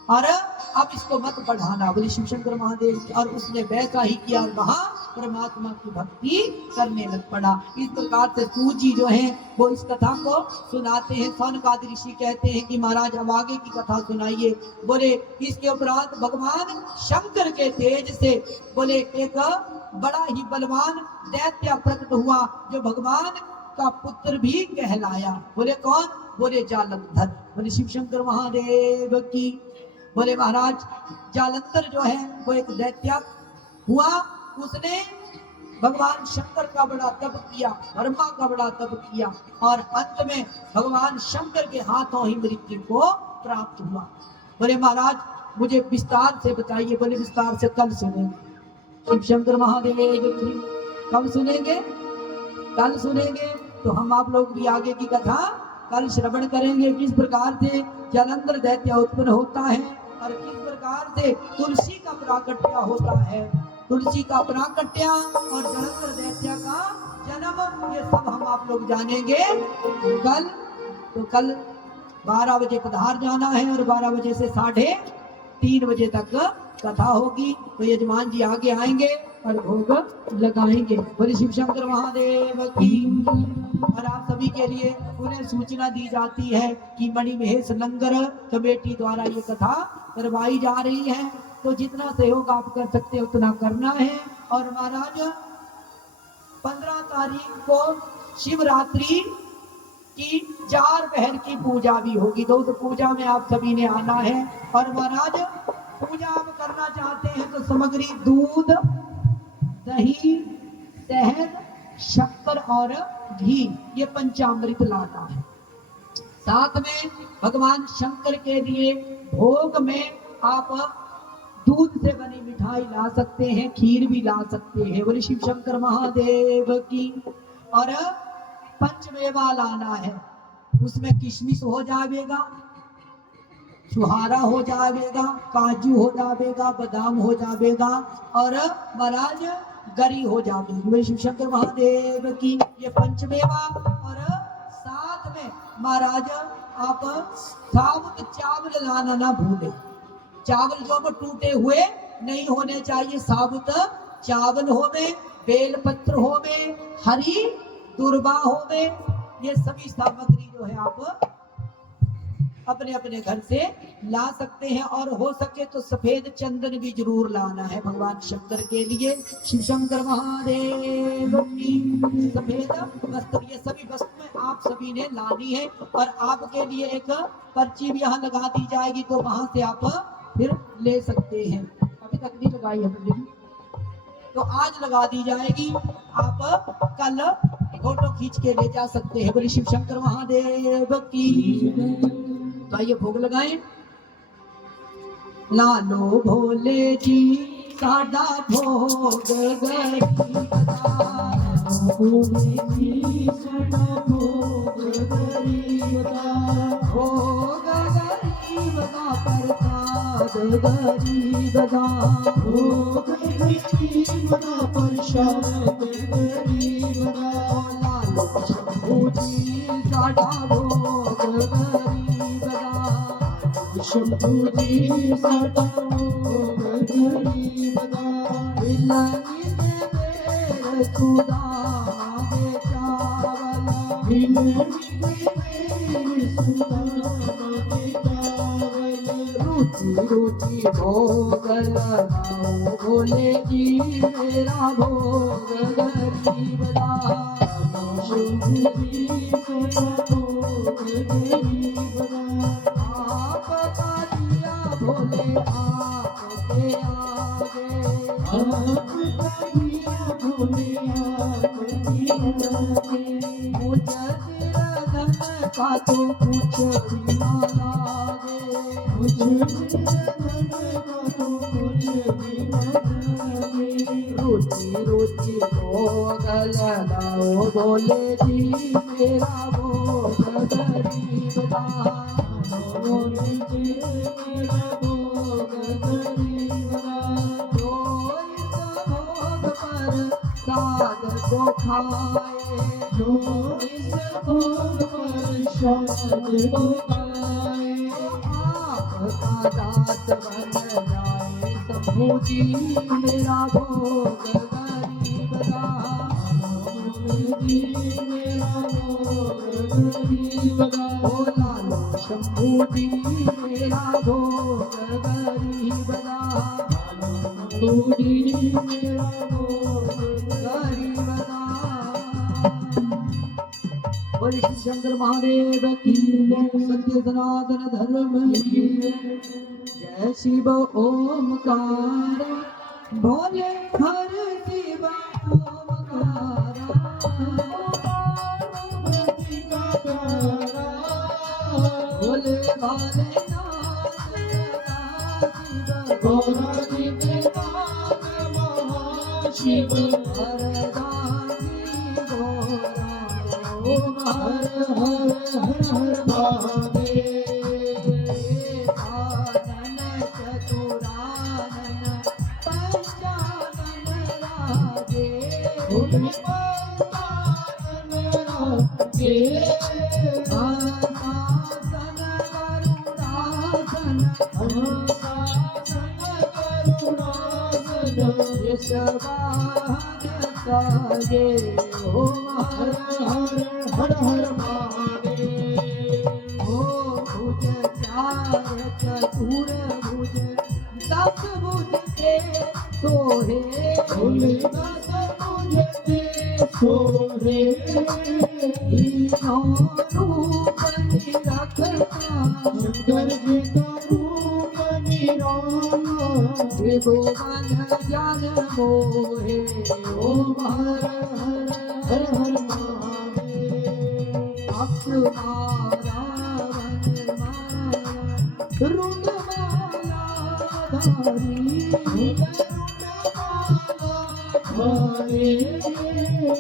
और अब इसको मत पढ़ाना। बोले शिव शंकर महादेव। और उसने वैसा ही किया और वहां परमात्मा की भक्ति करने लग पड़ा। इस प्रकार से सूत जी जो है वो इस कथा को सुनाते हैं। सौनकादि ऋषि कहते हैं कि महाराज अब आगे की कथा सुनाइए। बोले इसके उपरांत भगवान शंकर के तेज से बोले एक बड़ा ही बलवान दैत्य प्रकट हुआ, जो भगवान का पुत्र भी कहलाया। बोले कौन? बोले जालंधर। बोले शिव शंकर महादेव की। बोले महाराज जालंधर जो है वो एक दैत्य हुआ, उसने भगवान शंकर का बड़ा तप किया, ब्रह्मा का बड़ा तप किया और अंत में भगवान शंकर के हाथों ही मृत्यु को प्राप्त हुआ। बोले महाराज मुझे विस्तार से बताइए। बोले विस्तार से कल सुनेंगे। शिव शंकर महादेव की। कब सुनेंगे? कल सुनेंगे। तो हम आप लोग भी आगे की कथा कल श्रवण करेंगे, किस प्रकार से जालंधर दैत्य उत्पन्न होता है और किस प्रकार से तुलसी का प्राकट्य होता है। तुलसी का प्राकट्य और जालंधर दैत्य का जन्म, ये सब हम आप लोग जानेंगे कल। तो कल 12 बजे पधार जाना है और 12 बजे से 3:30 बजे तक कथा होगी। तो यजमान जी आगे आएंगे और भोग लगाएंगे। बोले शिव शंकर महादेव की। और आप सभी के लिए उन्हें सूचना दी जाती है कि मणि महेश लंगर कमेटी द्वारा ये कथा करवाई जा रही है। तो जितना सहयोग आप कर सकते हैं उतना करना है। और महाराज 15 तारीख को शिवरात्रि की 4 पहर की पूजा भी होगी। तो उस पूजा में आप सभी ने आना है। और महाराज पूजा आप करना चाहते हैं तो सामग्री दूध, दही, शहद, शक्कर और घी, ये पंचामृत लाना है। साथ में भगवान शंकर के लिए भोग में आप दूध से बनी मिठाई ला सकते हैं, खीर भी ला सकते हैं। बोले शिव शंकर महादेव की। और पंचमेवा लाना है, उसमें किशमिश हो जाएगा, छुहारा हो जाएगा, काजू हो जाएगा, बादाम हो जाएगा और महाराज गरी हो जाएगी। बोले शिव शंकर महादेव की। ये पंचमेवा। और साथ में महाराज आप साबुत चावल लाना ना भूले। चावल जो टूटे हुए नहीं होने चाहिए, साबुत चावल होवे, बेलपत्र होवे, हरी दुर्बा होवे। ये सभी सामग्री जो है आप अपने अपने घर से ला सकते हैं। और हो सके तो सफेद चंदन भी जरूर लाना है भगवान शंकर के लिए। शिव शंकर महादेव की। सफेद वस्त्र, ये सभी वस्तुएं आप सभी ने लानी है। और आपके लिए एक पर्ची भी यहाँ लगा दी जाएगी, तो वहां से आप फिर ले सकते हैं। अभी तक नहीं लगाई हमने, तो आज लगा दी जाएगी। आप कल फोटो खींच के ले जा सकते हैं। बोले शिव शंकर महादेव की। तो आइए भोग लगाएं। लालो भोले जी साडा भोग गरीबदा भोले जी साडा भोग गरीबदा भोग गरीबदा प्रसाद गरीबदा भोग गरीबदा प्रसाद गरीबदा लालो शंभू जी साडा भोग गरीबदा शंभू जी साडा भोग गरीबदा मिलनी दे मेरे सुदामा दे चावल रोटी रोटी भोग लगाओ भोले जी मेरा भोग गरीबदा आपका दिया भोले आपके आगे मुझे तेरा धन का तो कुछ भी ना लागे रोटी रोटी भोग लगाओ भोले जी मेरा भोग गरीबदा जो इस भोग पर साध को खाए आपका दास बन जाए शंभू जी मेरा भोग गरीबदा ओ लालो शंभू जी मेरा भोग गरीबदा गरीबदा बोले श्री शंकर महादेव की जय सत्य सनातन धर्म की जय शिव ओमकार भोले हर शिव ओमकार भोले भाले शिव वरदानी गोरा ओम हर हर हर हर महादेव आनन चतुरानन पंचानन राजे भोले आसन वरुणासन यशवान साजे ओम हर हर हर हर महादेव ओ भुज चार चतुर भुज दस भुज के सोहे भोले दास मुझे सोहे तीनों रूप निरखता शंकर जी का रूप निराला त्रिभुवन जन मोहे ओम हर हर हर हर महादेव अक्षमाला वन माला रुद्र माला धारी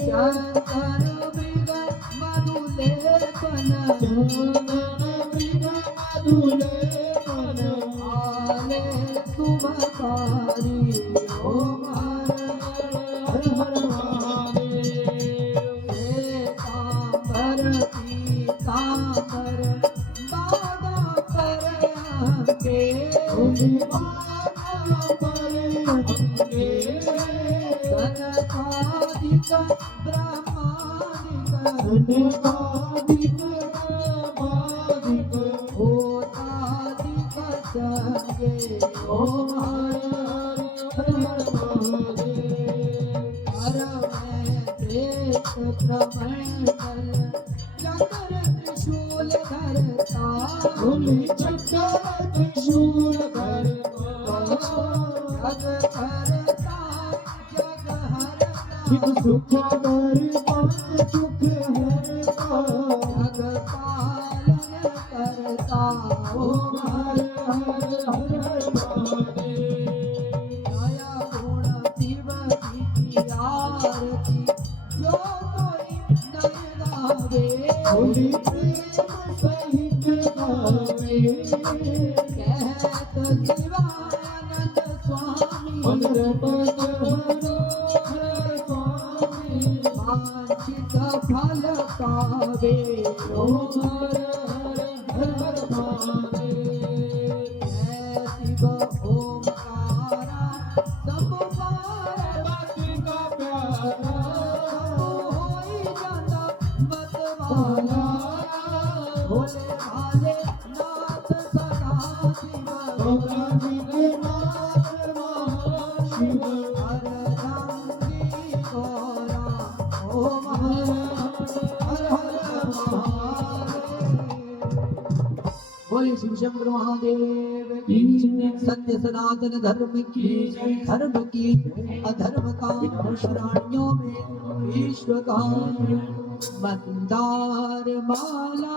चंदन मृग मधुलेपन आले शुभकारी ओम हर पीतांबर पीतांबर बाबा पर आके सनकादिक ब्रह्मादिक होतादिक संगे ओम हर में देश प्रमंडल चक्र त्रिशूल धरता त्रिशूल करता जग करता जग हरता सुख करता सुख हरता जग पालन करता ओम हर हर हर हर वांछित फल पावे जय शिव ओंकारा सब पार होई जाता मतवाला भोले भाले नाथ सदा शिव हरदंगी गौरा ओम हर हर महादेव। बोले शिव शंकर महादेव की जय। सत्य सनातन धर्म की जय। धर्म की अधर्म का प्राणियों में विश्व का मंदार माला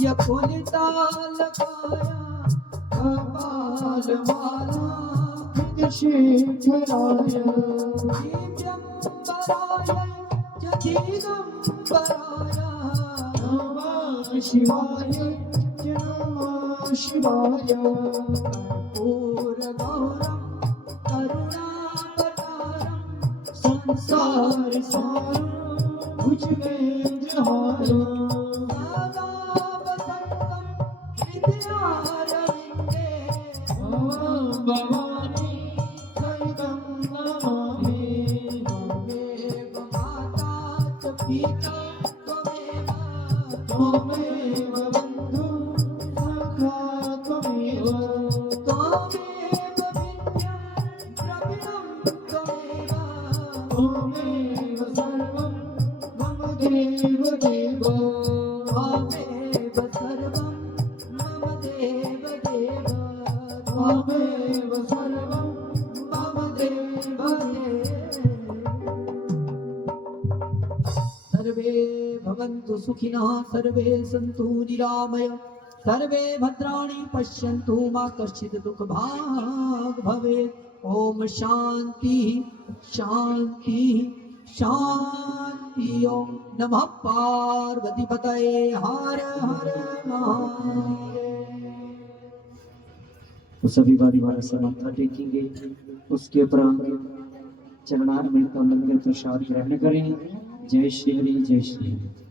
या पुलिताल काया कपाल माला शेखराय दिगंबराय नमः शिवाय नमः शिवाय कर्पूरगौरं करुणावतारं संसार सारं भुजगेन्द्रहारं सदा वसन्तं हृदयारविन्दे भवानी सहितं नमामि त्वमेव माता च पिता त्वमेव बन्धु सखा त्वमेव त्वमेव विद्या द्रविणं त्वमेव त्वमेव सर्वं मम देव देव त्वमेव सर्वं मम देव देव त्वमेव सर्वं मम देव देव। सर्वे भवन्तु सुखिनः सर्वे सन्तु निरामय सर्वे भद्राणि पश्यन्तु मा कश्चित् दुःखभाग् भवेत्। ॐ शान्ति शान्ति शान्ति। ॐ नमः पार्वतीपतये हर हर महादेव। तो सभी बारी बारी से माथा टेकेंगे, उसके उपरांत चरणार्विंद का मंदिर प्रसाद ग्रहण करें। जय श्री हरि जय श्री हरि।